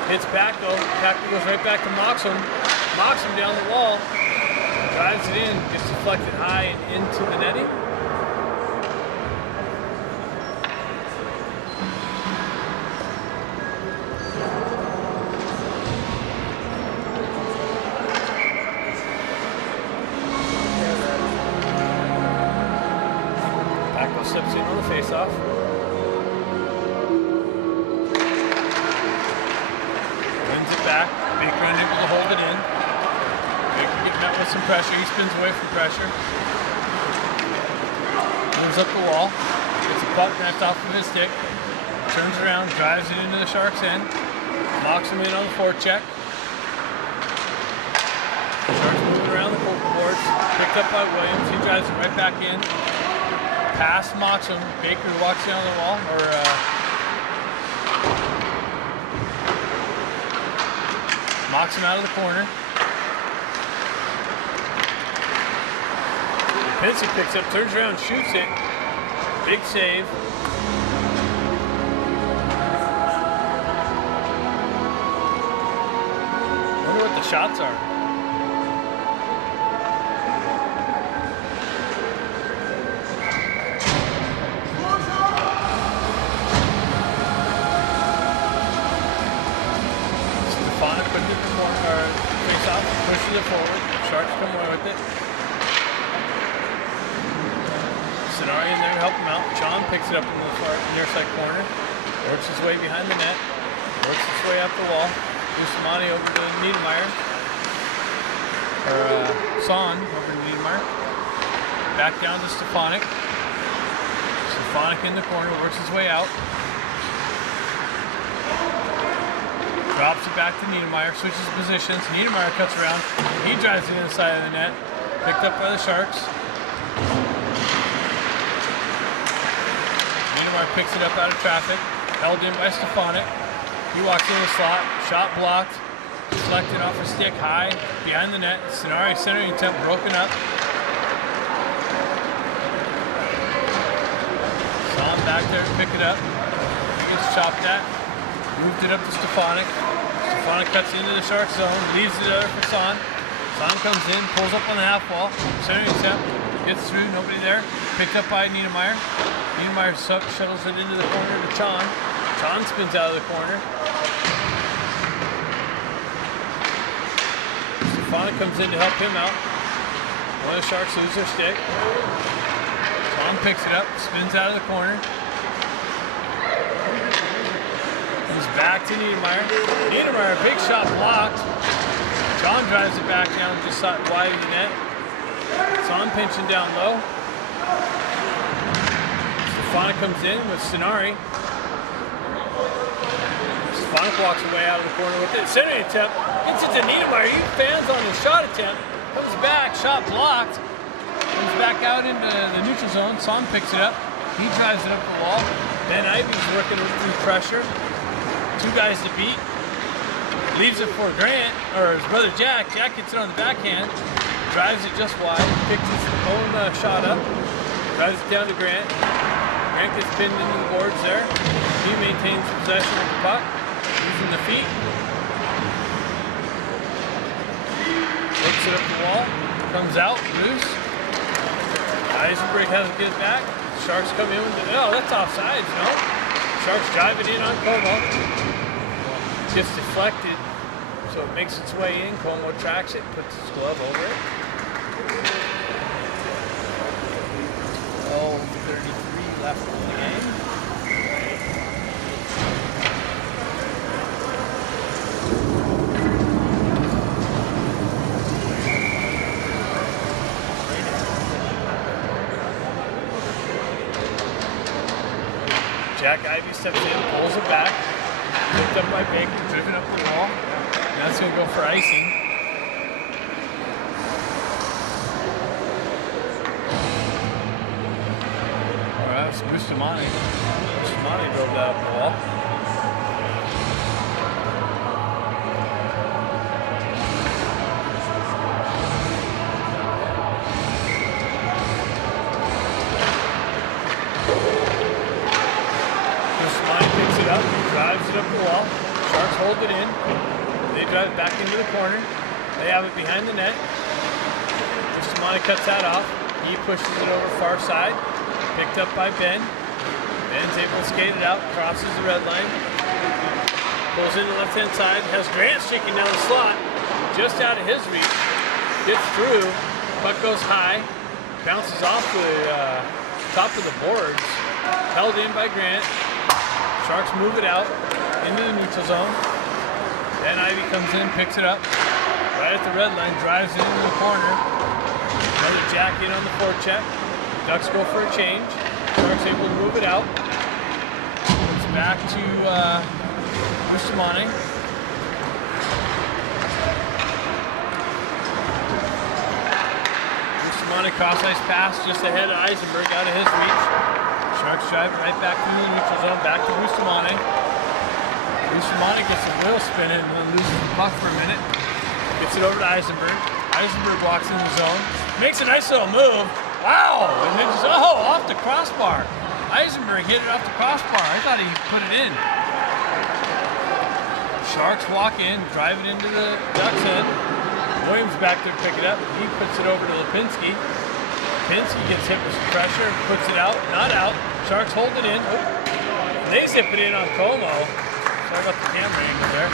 Hits back though. Caha goes right back to Moxham. Moxham down the wall. Drives it in. Gets deflected high and into the netting. Steps in on the face-off. Wins it back. Baker unable to hold it in. Baker gets met with some pressure. He spins away from pressure. Moves up the wall. Gets the puck knocked off of his stick. Turns around, drives it into the Sharks' end. Locks him in on the forecheck. Sharks moving around the boards. Picked up by Williams. He drives it right back in. Pass Moxham. Baker walks down the wall, Moxham out of the corner. Pincy picks up, turns around, shoots it. Big save. Wonder what the shots are. Stefanik putting it face off, pushes it forward. Sharks come away with it. Scenari in there to help him out. John picks it up in the near side corner. Works his way behind the net. Works his way up the wall. Bustamante over to Niedermeyer. Son over to Niedermeyer. Back down to Stefanik. Stefanik in the corner. Works his way out. Drops it back to Niedermeyer. Switches positions. Niedermeyer cuts around. He drives it inside of the net. Picked up by the Sharks. Niedermeyer picks it up out of traffic. Held in by Stefanik. He walks in the slot. Shot blocked. Deflected off a stick high behind the net. Scenari centering attempt broken up. Son back there to pick it up. He gets chopped at. Moved it up to Stefanik. Stefanik cuts into the Shark zone. Leaves it there for Son. Son comes in. Pulls up on the half wall. Centering attempt. Gets through. Nobody there. Picked up by Niedermeyer. Niedermeyer shuttles it into the corner to Chon. Chon spins out of the corner. Stefanik comes in to help him out. One of the Sharks lose their stick. Chon picks it up, spins out of the corner. Comes back to Niedermeyer. Niedermeyer, big shot blocked. Chon drives it back down just wide of the net. Son pinching down low. Stefanik comes in with Scenari. Stefanik walks away out of the corner with it. Centering attempt. Gets it to Niedermeyer. He fans on his shot attempt. Comes back. Shot blocked. Comes back out into the neutral zone. Son picks it up. He drives it up the wall. Ben Ivy's working through pressure. Two guys to beat. Leaves it for Grant, or his brother Jack. Jack gets it on the backhand. Drives it just wide. Picks his own shot up. Drives it down to Grant. Grant gets pinned into the boards there. He maintains possession of the puck. Using the feet. Works it up the wall. Comes out. Loose. Eisenberg has to get it back. Sharks come in with it. Oh, that's offsides, no? Sharks drive it in on Como. Gets deflected, so it makes its way in. Como tracks it, puts his glove over it. 12:33 left in the game. Jack Ivey steps in, pulls it back. Picked up by Baker, driven up the wall. That's going to go for icing. All right, it's Bustamante. Bustamante drove that up the wall. Drives it up the wall. Sharks hold it in. They drive it back into the corner. They have it behind the net. Bustamante cuts that off. He pushes it over far side. Picked up by Ben. Ben's able to skate it out. Crosses the red line. Goes in the left-hand side. Has Grant shaking down the slot. Just out of his reach. Gets through. Puck goes high. Bounces off the top of the boards. Held in by Grant. Sharks move it out into the neutral zone. Then Ivy comes in, picks it up. Right at the red line, drives it into the corner. Another Jack in on the forecheck. Ducks go for a change. Sharks able to move it out. It's back to Bustamante. Bustamante cross-ice pass just ahead of Eisenberg, out of his reach. Sharks drive it right back through the neutral zone, back to Bustamante. Bustamante gets a wheel spinning and then loses the puck for a minute. Gets it over to Eisenberg. Eisenberg walks in the zone. Makes a nice little move. Wow! And then just, off the crossbar. Eisenberg hit it off the crossbar. I thought he put it in. Sharks walk in, drive it into the Ducks' end. Williams back there to pick it up. He puts it over to Lipinski. Lipinski gets hit with some pressure, puts it out, not out. Sharks hold it in. Oh. They zip it in on Como. Sorry about the camera angle there.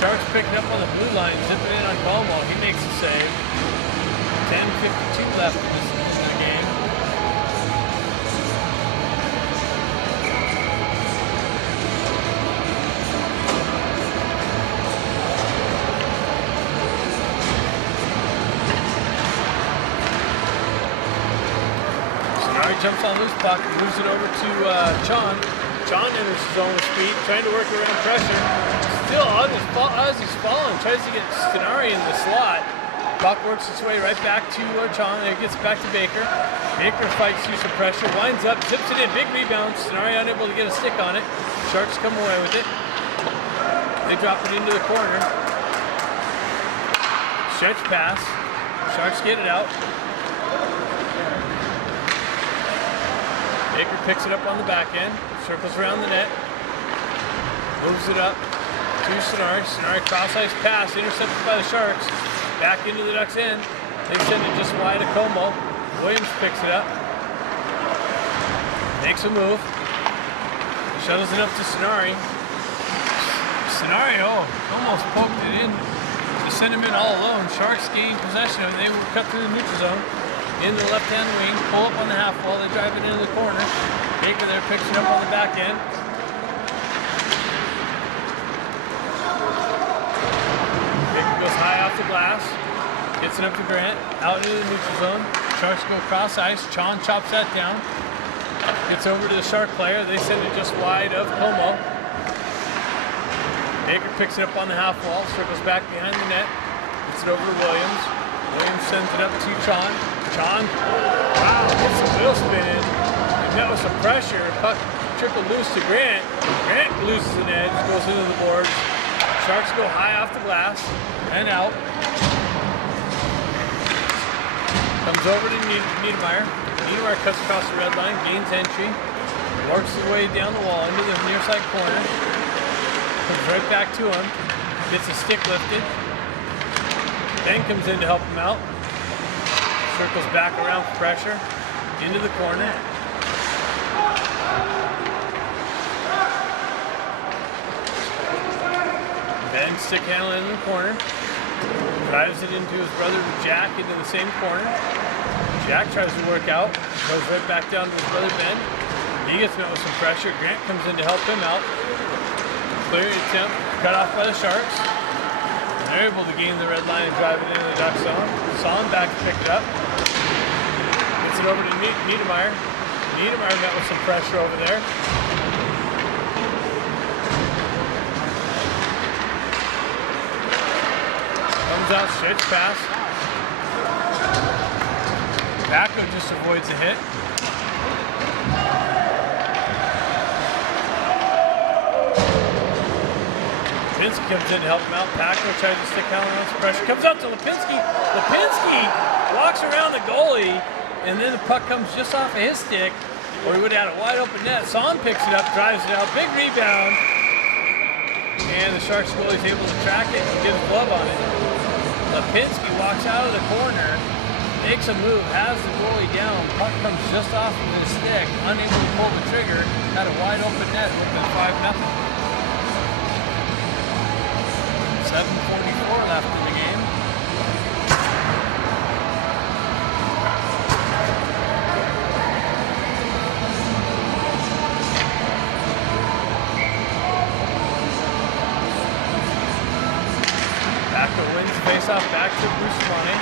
Sharks pick it up on the blue line, zip it in on Como. He makes the save. 10:52 left in the game. Sonari jumps on loose puck, moves it over to Chon. Chon enters his zone with speed, trying to work around pressure. Still, as he's falling, tries to get Stenari in the slot. Puck works its way right back to Chon, and it gets back to Baker. Baker fights through some pressure, winds up, zips it in, big rebound. Stenari unable to get a stick on it. Sharks come away with it. They drop it into the corner. Stretch pass. Sharks get it out. Baker picks it up on the back end, circles around the net, moves it up to Stenari. Stenari cross-ice pass, intercepted by the Sharks. Back into the Ducks' end. They send it just wide to Como. Williams picks it up. Makes a move. Shuttles it up to Stenari. Stenari, almost poked it in to send him in all alone. Sharks gain possession of it. They were cut through the neutral zone. In the left-hand wing, pull up on the half wall, they drive it into the corner. Baker there picks it up on the back end. Baker goes high off the glass, gets it up to Grant, out into the neutral zone. Sharks go cross ice, Chon chops that down. Gets over to the Shark player, they send it just wide of Como. Baker picks it up on the half wall, circles back behind the net, gets it over to Williams. Williams sends it up to Chon. Chon, wow, gets some wheel spinning. He met with some pressure. Puck trickled loose to Grant. Grant loses an edge, goes into the boards. Sharks go high off the glass and out. Comes over to Niedermeyer. Niedermeyer cuts across the red line, gains entry, works his way down the wall into the near side corner. Comes right back to him. Gets a stick lifted. Ben comes in to help him out. Circles back around for pressure. Into the corner. Ben stick handling in the corner. Drives it into his brother Jack into the same corner. Jack tries to work out. Goes right back down to his brother Ben. He gets met with some pressure. Grant comes in to help him out. Clear attempt. Cut off by the Sharks. They're able to gain the red line and drive it into the Duck zone. Saw him back to pick it up. Gets it over to Niedermeyer. Niedermeyer met with some pressure over there. Comes out, stretch pass. Backo just avoids a hit. Lipinski comes in to help him out. Packer tries to stick down on some pressure. Comes out to Lipinski. Lipinski walks around the goalie, and then the puck comes just off of his stick, or he would have had a wide open net. Son picks it up, drives it out. Big rebound. And the Sharks goalie is able to track it and get his glove on it. Lipinski walks out of the corner, makes a move, has the goalie down. Puck comes just off of his stick, unable to pull the trigger. Had a wide open net, open 5-0. 7:44 left in the game. Backo wins the faceoff back to Bustamante.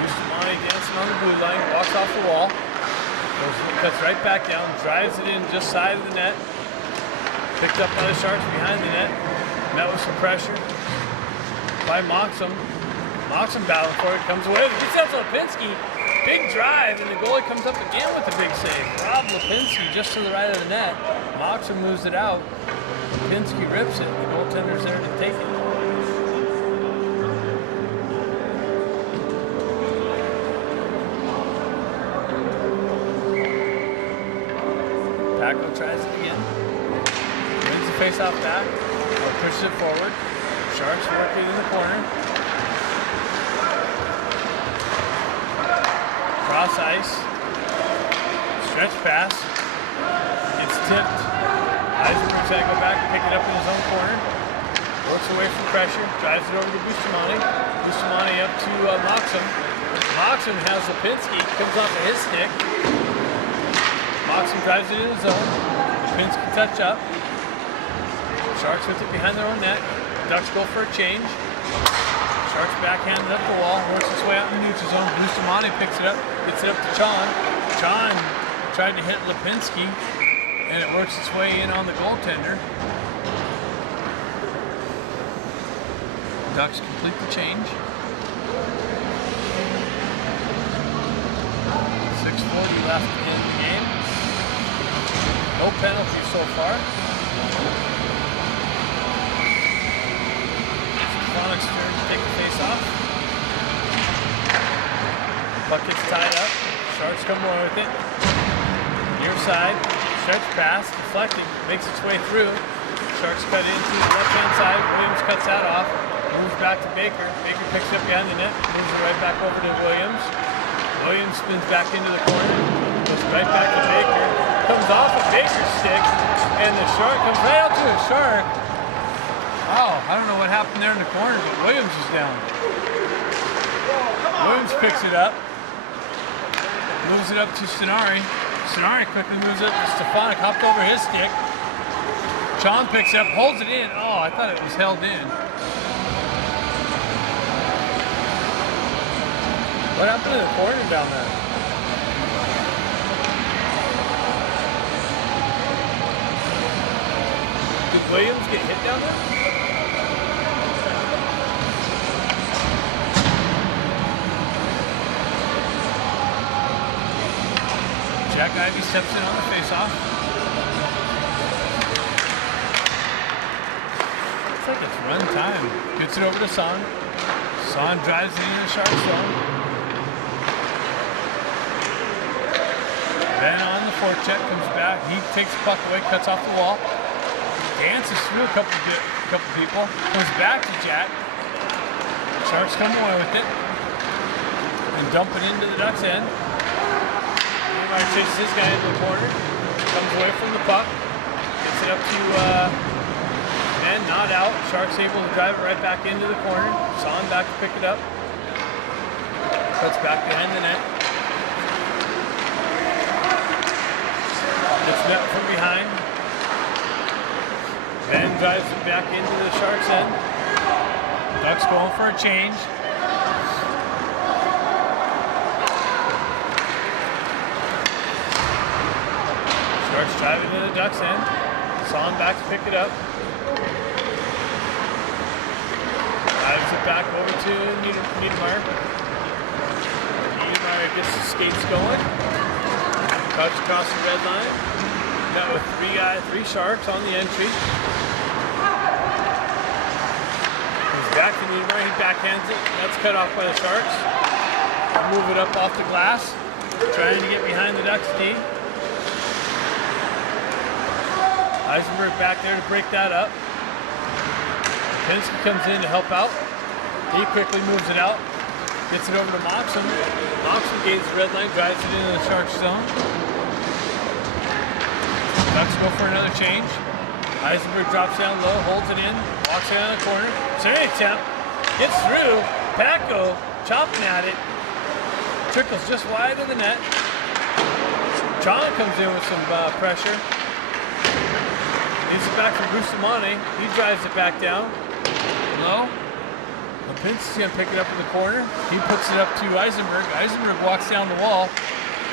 Bustamante dancing on the blue line, walks off the wall. Cuts right back down, drives it in just side of the net. Picked up by the Sharks behind the net. Met with some pressure by Moxham. Moxham battling for it, comes away. Gets out to Lipinski. Big drive, and the goalie comes up again with a big save. Rob Lipinski just to the right of the net. Moxham moves it out. Lipinski rips it. The goaltender's there to take it. tries it again. Wins the face-off back. Or pushes it forward. Sharks working in the corner. Cross ice. Stretch pass. It's tipped. Eisenberg's got to go back and pick it up in his own corner. Works away from pressure. Drives it over to Bustamante. Bustamante up to Moxham. Moxham has Lipinski. Comes off of his stick. Moxham drives it in his zone. Lipinski touch up. Sharks with it behind their own net. Ducks go for a change. Sharks backhanded up the wall. Works his way out in the neutral zone. Bustamante picks it up. Gets it up to Chon. Chon tried to hit Lipinski. And it works its way in on the goaltender. Ducks complete the change. 6:40 left in the game. No penalties so far. Stefanik's turn to take the face off. Puck gets tied up. Sharks come away with it. Near side. Stretch pass. Deflected. Makes its way through. Sharks cut into the left-hand side. Williams cuts that off. Moves back to Baker. Baker picks it up behind the net. Moves it right back over to Williams. Williams spins back into the corner. Goes right back to Baker. Comes off of Baker's stick. And the Shark comes right out to a Shark. Wow, I don't know what happened there in the corner, but Williams is down. Williams picks it up. Moves it up to Stenari. Stenari quickly moves it to Stefanik. Hopped over his stick. Chon picks it up, holds it in. Oh, I thought it was held in. What happened to the corner down there? Did Williams get hit down there? Jack Ivey steps in on the face-off. Looks like it's run time. Gets it over to Son. Son drives it into the Shark zone. Then on the forecheck, comes back. He takes the puck away, cuts off the wall. Dances through a couple people. Comes back to Jack. Sharks come away with it. And dump it into the Ducks' end. Neymar chases this guy into the corner. Comes away from the puck. Gets it up to and not out. Sharks able to drive it right back into the corner. Son back to pick it up. Cuts back behind the net. It's net from behind. Ben drives it back into the Sharks' end. Ducks going for a change. Sharks driving into the Ducks' end. Son back to pick it up. Drives it back over to Niedermeyer. Niedermeyer gets the skates going. Cuts across the red line. Got with three Sharks on the entry. He's back to Niedermeyer. He backhands it. That's cut off by the Sharks. Move it up off the glass. Trying to get behind the Ducks' D. Eisenberg back there to break that up. Pinsky comes in to help out. He quickly moves it out. Gets it over to Moxham. Moxham gains the red line, drives it into the Sharks' zone. Ducks go for another change. Eisenberg drops down low, holds it in, walks it on the corner. Centering attempt, gets through. Paco chopping at it. Trickles just wide of the net. Chon comes in with some pressure. Needs it back from Bustamante. He drives it back down. Low. Lipinski's going to pick it up in the corner. He puts it up to Eisenberg. Eisenberg walks down the wall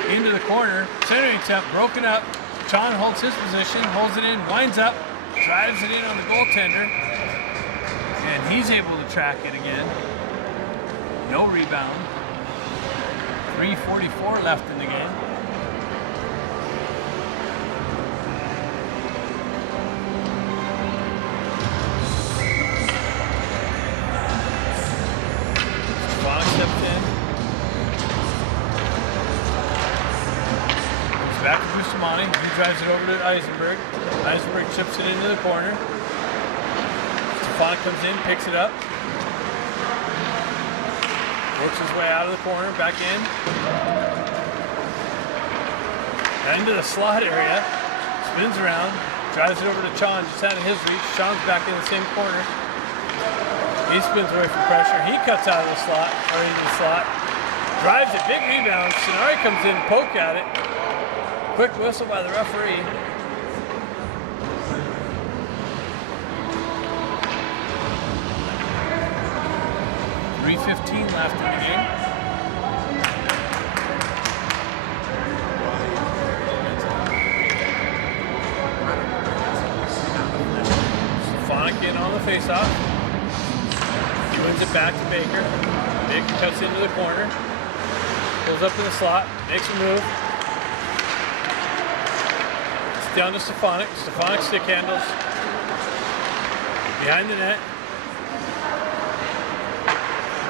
into the corner. Centering attempt broken up. Chon holds his position, holds it in, winds up, drives it in on the goaltender, and he's able to track it again. No rebound. 3:44 left in the game. Stefanik steps in. Back to Bustamante. He drives it over to Eisenberg. Eisenberg chips it into the corner. Stefanik comes in, picks it up. Works his way out of the corner, back in. Into the slot area. Spins around. Drives it over to Chon, just out of his reach. Chon's back in the same corner. He spins away from pressure. He cuts out of the slot, or into the slot. Drives it, big rebound. Sonari comes in, poke at it. Quick whistle by the referee. .3:15 left in the game. Stefanik in on the faceoff. He wins it back to Baker. Baker cuts into the corner. Goes up in the slot. Makes a move. It's down to Stefanik. Stefanik stick handles. Behind the net.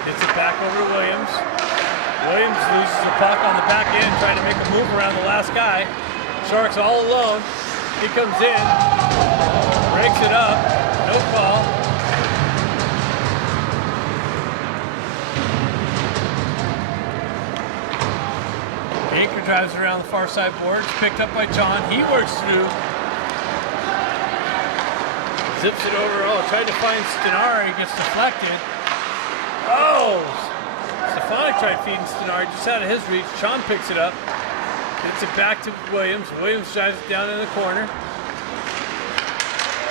Gets it back over to Williams. Williams loses the puck on the back end, trying to make a move around the last guy. Sharks all alone. He comes in, breaks it up, no call. Baker drives around the far side boards, picked up by John. He works through. Zips it over. Oh, tried to find Stenari, gets deflected. Oh! Stefanik tried feeding Stenari just out of his reach. Sean picks it up. Gets it back to Williams. Williams drives it down in the corner.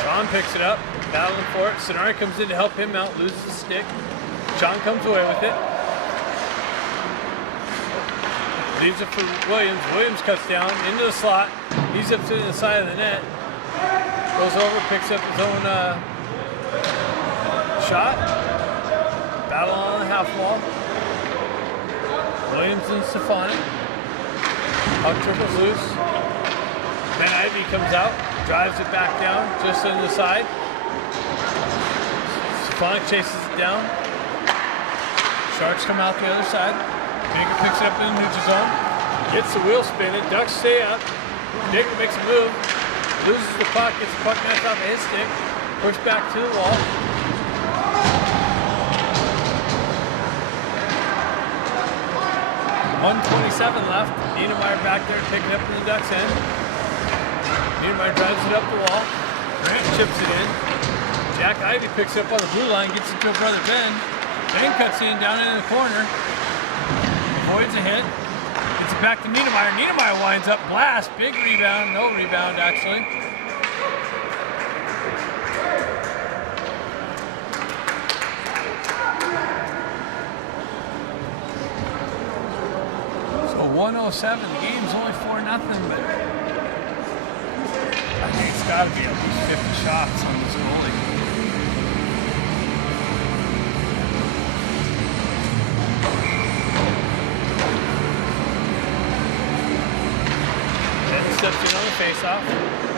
Sean picks it up. Battling for it. Stenari comes in to help him out. Loses the stick. Sean comes away with it. Leaves it for Williams. Williams cuts down into the slot. He zips it in the side of the net. Goes over, picks up his own shot. Battle on the half wall. Williams and Stefanik. Puck triples loose. Ben Ivy comes out, drives it back down, just in the side. Stefanik chases it down. Sharks come out the other side. Baker picks it up in the neutral zone. Gets the wheel spin. It Ducks stay up. Baker makes a move. Loses the puck. Gets the puck knocked off of his stick. Pushed back to the wall. 1:27 left. Niedermeyer back there picking up in the Ducks end. Niedermeyer drives it up the wall. Grant chips it in. Jack Ivy picks it up on the blue line, gets it to brother Ben. Ben cuts in down in the corner. Avoids a hit. Gets it back to Niedermeyer. Niedermeyer winds up. Blast. Big rebound. No rebound, actually. So 1:07. The game's only 4-0, but I think it's got to be at least 50 shots on this goalie. Steps in on the faceoff,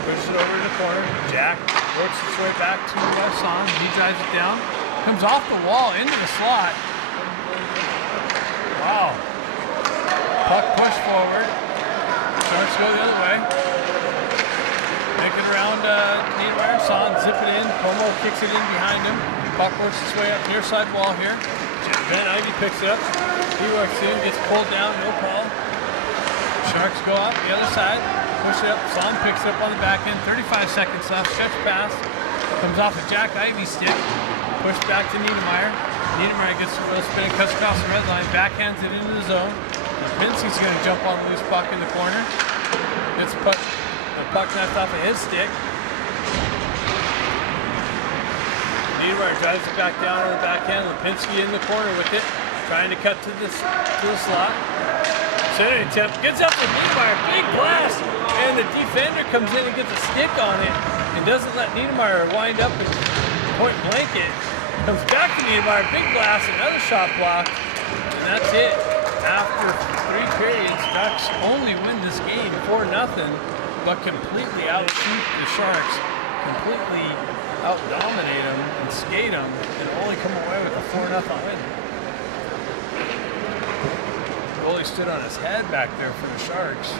pushes it over in the corner. Jack works his way back to Son. He drives it down, comes off the wall into the slot. Wow. Puck push forward. Sharks go the other way. Make it around Niedermeyer. Son zip it in. Como kicks it in behind him. Puck works its way up near side wall here. Ben Ivy picks it up. He works in, gets pulled down, no call. Sharks go up the other side. Push it up. Son picks it up on the back end. 35 seconds left. Stretch pass. Comes off the Jack Ivy stick. Pushed back to Niedermeyer. Niedermeyer gets the spin, cuts across the red line. Backhands it into the zone. Lipinski's going to jump on the loose puck in the corner. Gets the puck knocked off of his stick. Niedermeyer drives it back down on the backhand. Lipinski in the corner with it. Trying to cut to the slot. Center attempt. Gets up to Niedermeyer. Big blast. And the defender comes in and gets a stick on it and doesn't let Niedermeyer wind up and point blank it. Comes back to Niedermeyer, big blast, another shot blocked, and that's it. After 3 periods, Ducks only win this game 4-0, but completely outshoot the Sharks, completely out-dominate them and skate them, and only come away with a 4-0 win. Goalie stood on his head back there for the Sharks.